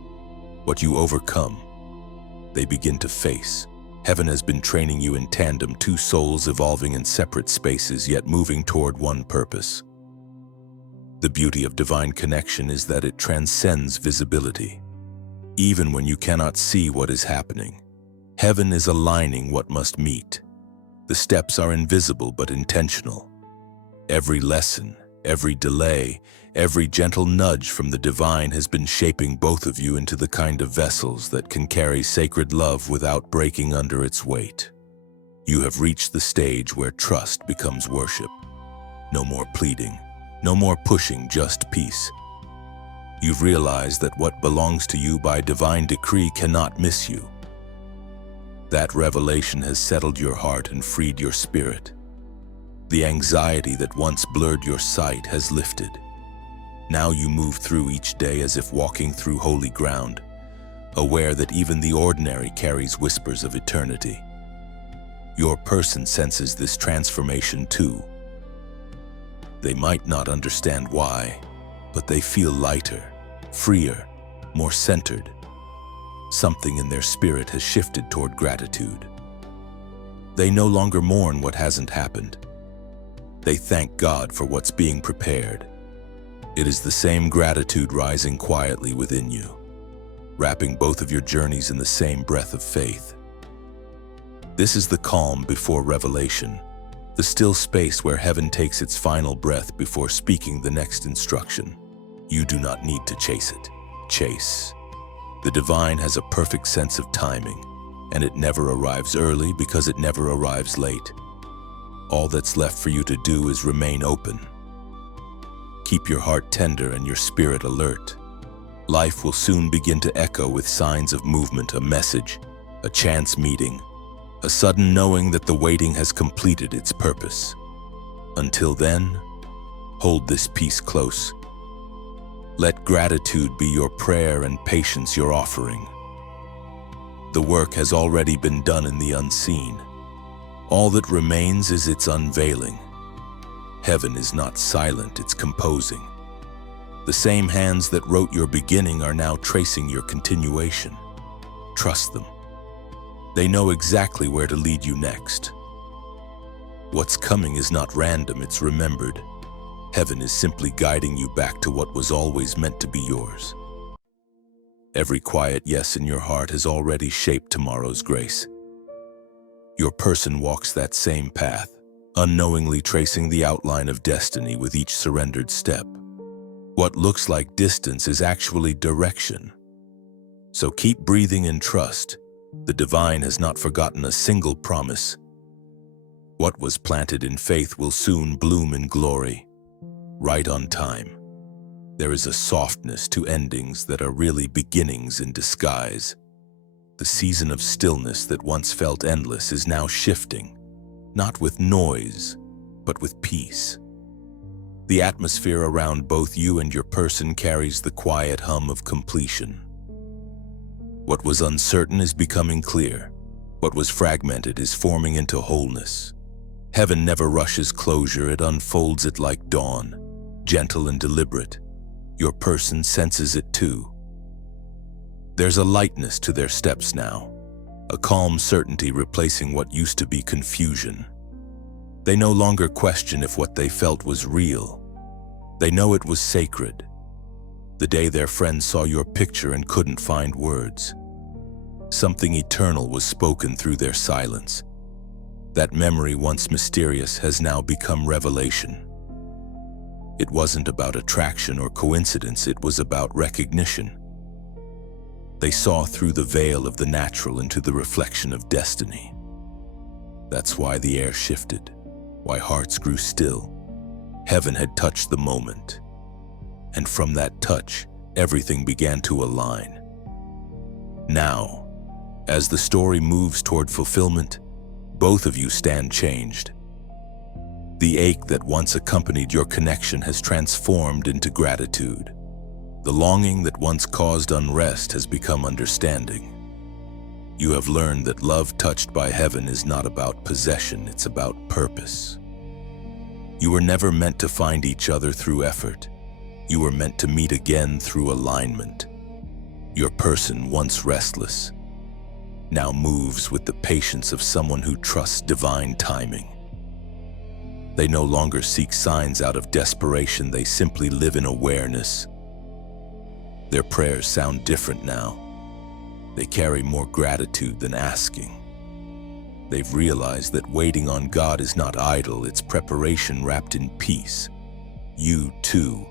What you overcome, they begin to face. Heaven has been training you in tandem, two souls evolving in separate spaces yet moving toward one purpose. The beauty of divine connection is that it transcends visibility. Even when you cannot see what is happening, heaven is aligning what must meet. The steps are invisible but intentional. Every lesson, every delay, every gentle nudge from the divine has been shaping both of you into the kind of vessels that can carry sacred love without breaking under its weight. You have reached the stage where trust becomes worship. No more pleading, no more pushing, just peace. You've realized that what belongs to you by divine decree cannot miss you. That revelation has settled your heart and freed your spirit. The anxiety that once blurred your sight has lifted. Now you move through each day as if walking through holy ground, aware that even the ordinary carries whispers of eternity. Your person senses this transformation too. They might not understand why, but they feel lighter, freer, more centered. Something in their spirit has shifted toward gratitude. They no longer mourn what hasn't happened. They thank God for what's being prepared. It is the same gratitude rising quietly within you, wrapping both of your journeys in the same breath of faith. This is the calm before revelation, the still space where heaven takes its final breath before speaking the next instruction. You do not need to chase it. Chase. The divine has a perfect sense of timing, and it never arrives early because it never arrives late. All that's left for you to do is remain open. Keep your heart tender and your spirit alert. Life will soon begin to echo with signs of movement, a message, a chance meeting, a sudden knowing that the waiting has completed its purpose. Until then, hold this peace close. Let gratitude be your prayer and patience your offering. The work has already been done in the unseen. All that remains is its unveiling. Heaven is not silent, it's composing. The same hands that wrote your beginning are now tracing your continuation. Trust them. They know exactly where to lead you next. What's coming is not random, it's remembered. Heaven is simply guiding you back to what was always meant to be yours. Every quiet yes in your heart has already shaped tomorrow's grace. Your person walks that same path, unknowingly tracing the outline of destiny with each surrendered step. What looks like distance is actually direction. So keep breathing in trust. The divine has not forgotten a single promise. What was planted in faith will soon bloom in glory, right on time. There is a softness to endings that are really beginnings in disguise. The season of stillness that once felt endless is now shifting, not with noise, but with peace. The atmosphere around both you and your person carries the quiet hum of completion. What was uncertain is becoming clear. What was fragmented is forming into wholeness. Heaven never rushes closure, it unfolds it like dawn, gentle and deliberate. Your person senses it too. There's a lightness to their steps now, a calm certainty replacing what used to be confusion. They no longer question if what they felt was real. They know it was sacred. The day their friends saw your picture and couldn't find words. Something eternal was spoken through their silence. That memory, once mysterious, has now become revelation. It wasn't about attraction or coincidence, it was about recognition. They saw through the veil of the natural into the reflection of destiny. That's why the air shifted, why hearts grew still. Heaven had touched the moment. And from that touch, everything began to align. Now, as the story moves toward fulfillment, both of you stand changed. The ache that once accompanied your connection has transformed into gratitude. The longing that once caused unrest has become understanding. You have learned that love touched by heaven is not about possession, it's about purpose. You were never meant to find each other through effort. You were meant to meet again through alignment. Your person, once restless, now moves with the patience of someone who trusts divine timing. They no longer seek signs out of desperation, they simply live in awareness. Their prayers sound different now. They carry more gratitude than asking. They've realized that waiting on God is not idle, it's preparation wrapped in peace. You, too,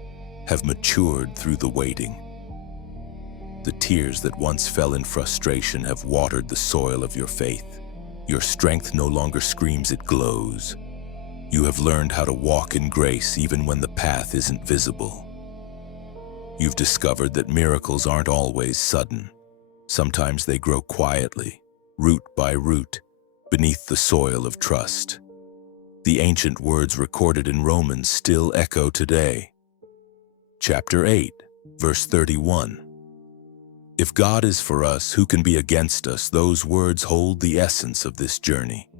have matured through the waiting. The tears that once fell in frustration have watered the soil of your faith. Your strength no longer screams, it glows. You have learned how to walk in grace even when the path isn't visible. You've discovered that miracles aren't always sudden. Sometimes they grow quietly, root by root, beneath the soil of trust. The ancient words recorded in Romans still echo today. Chapter 8, verse 31. If God is for us, who can be against us? Those words hold the essence of this journey.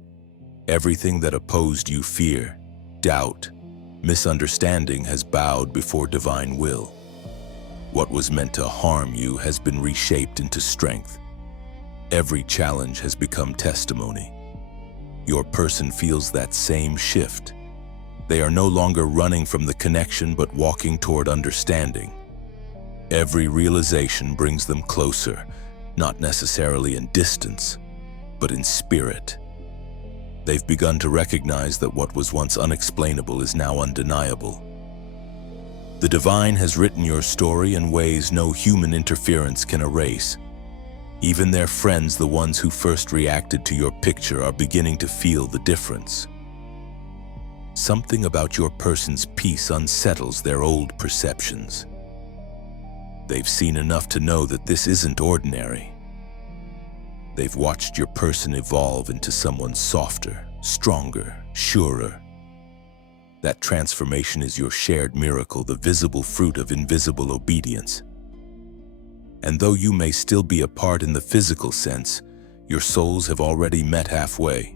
Everything that opposed you, fear, doubt, misunderstanding, has bowed before divine will. What was meant to harm you has been reshaped into strength. Every challenge has become testimony. Your person feels that same shift. They are no longer running from the connection but walking toward understanding. Every realization brings them closer, not necessarily in distance, but in spirit. They've begun to recognize that what was once unexplainable is now undeniable. The divine has written your story in ways no human interference can erase. Even their friends, the ones who first reacted to your picture, are beginning to feel the difference. Something about your person's peace unsettles their old perceptions. They've seen enough to know that this isn't ordinary. They've watched your person evolve into someone softer, stronger, surer. That transformation is your shared miracle, the visible fruit of invisible obedience. And though you may still be apart in the physical sense, your souls have already met halfway.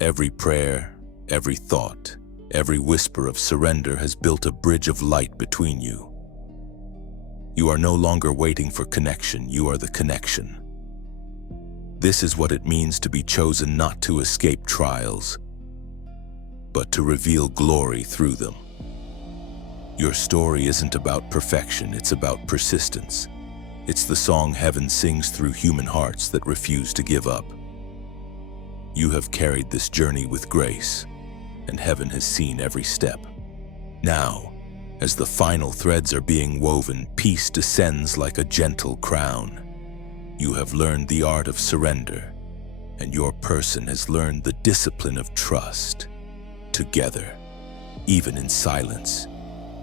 Every prayer, every thought, every whisper of surrender has built a bridge of light between you. You are no longer waiting for connection, you are the connection. This is what it means to be chosen, not to escape trials, but to reveal glory through them. Your story isn't about perfection, it's about persistence. It's the song heaven sings through human hearts that refuse to give up. You have carried this journey with grace, and heaven has seen every step. Now, as the final threads are being woven, peace descends like a gentle crown. You have learned the art of surrender, and your person has learned the discipline of trust. Together, even in silence,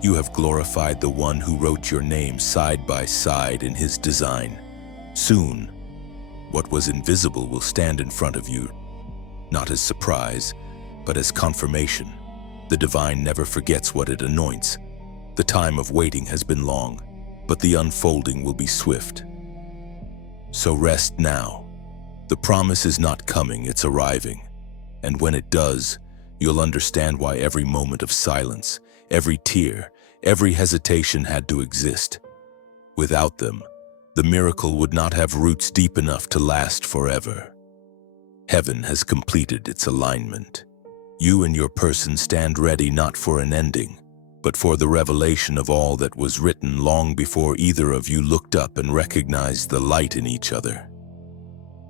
you have glorified the one who wrote your name side by side in his design. Soon, what was invisible will stand in front of you, not as surprise, but as confirmation. The divine never forgets what it anoints. The time of waiting has been long, but the unfolding will be swift. So rest now. The promise is not coming, it's arriving. And when it does, you'll understand why every moment of silence, every tear, Every hesitation had to exist. Without them, the miracle would not have roots deep enough to last forever. Heaven has completed its alignment. You and your person stand ready not for an ending, but for the revelation of all that was written long before either of you looked up and recognized the light in each other.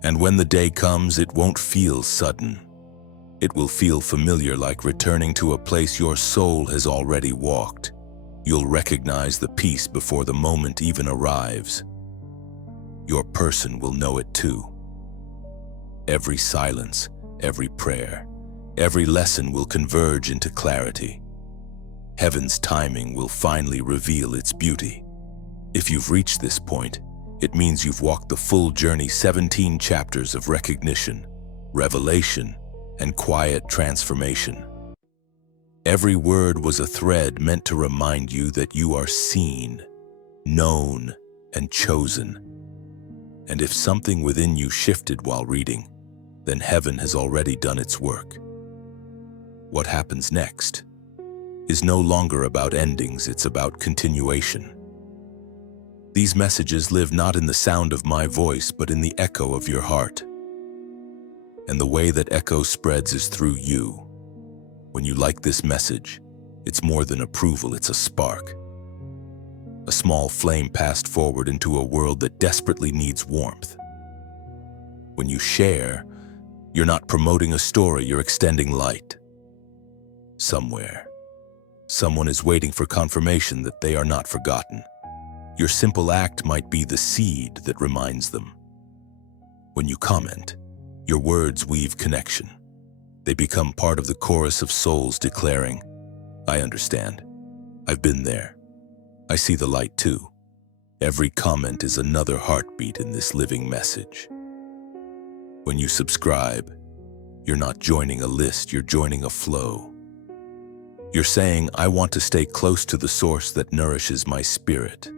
And when the day comes, it won't feel sudden. It will feel familiar, like returning to a place your soul has already walked. You'll recognize the peace before the moment even arrives. Your person will know it too. Every silence, every prayer, every lesson will converge into clarity. Heaven's timing will finally reveal its beauty. If you've reached this point, it means you've walked the full journey, 17 chapters of recognition, revelation, and quiet transformation. Every word was a thread meant to remind you that you are seen, known, and chosen. And if something within you shifted while reading, then heaven has already done its work. What happens next is no longer about endings, it's about continuation. These messages live not in the sound of my voice, but in the echo of your heart. And the way that echo spreads is through you. When you like this message, it's more than approval, it's a spark. A small flame passed forward into a world that desperately needs warmth. When you share, you're not promoting a story, you're extending light. Somewhere, someone is waiting for confirmation that they are not forgotten. Your simple act might be the seed that reminds them. When you comment, your words weave connection. They become part of the chorus of souls declaring, I understand. I've been there. I see the light too. Every comment is another heartbeat in this living message. When you subscribe, you're not joining a list, you're joining a flow. You're saying, I want to stay close to the source that nourishes my spirit.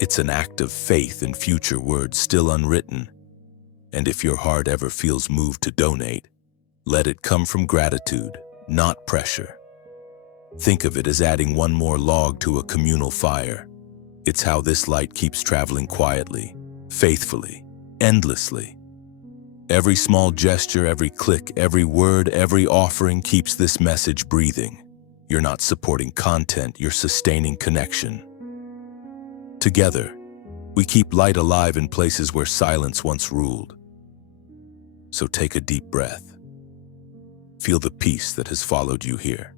It's an act of faith in future words still unwritten. And if your heart ever feels moved to donate, let it come from gratitude, not pressure. Think of it as adding one more log to a communal fire. It's how this light keeps traveling quietly, faithfully, endlessly. Every small gesture, every click, every word, every offering keeps this message breathing. You're not supporting content, you're sustaining connection. Together, we keep light alive in places where silence once ruled. So take a deep breath. Feel the peace that has followed you here.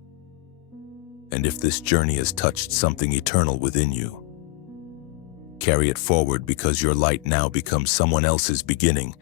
And if this journey has touched something eternal within you, carry it forward, because your light now becomes someone else's beginning,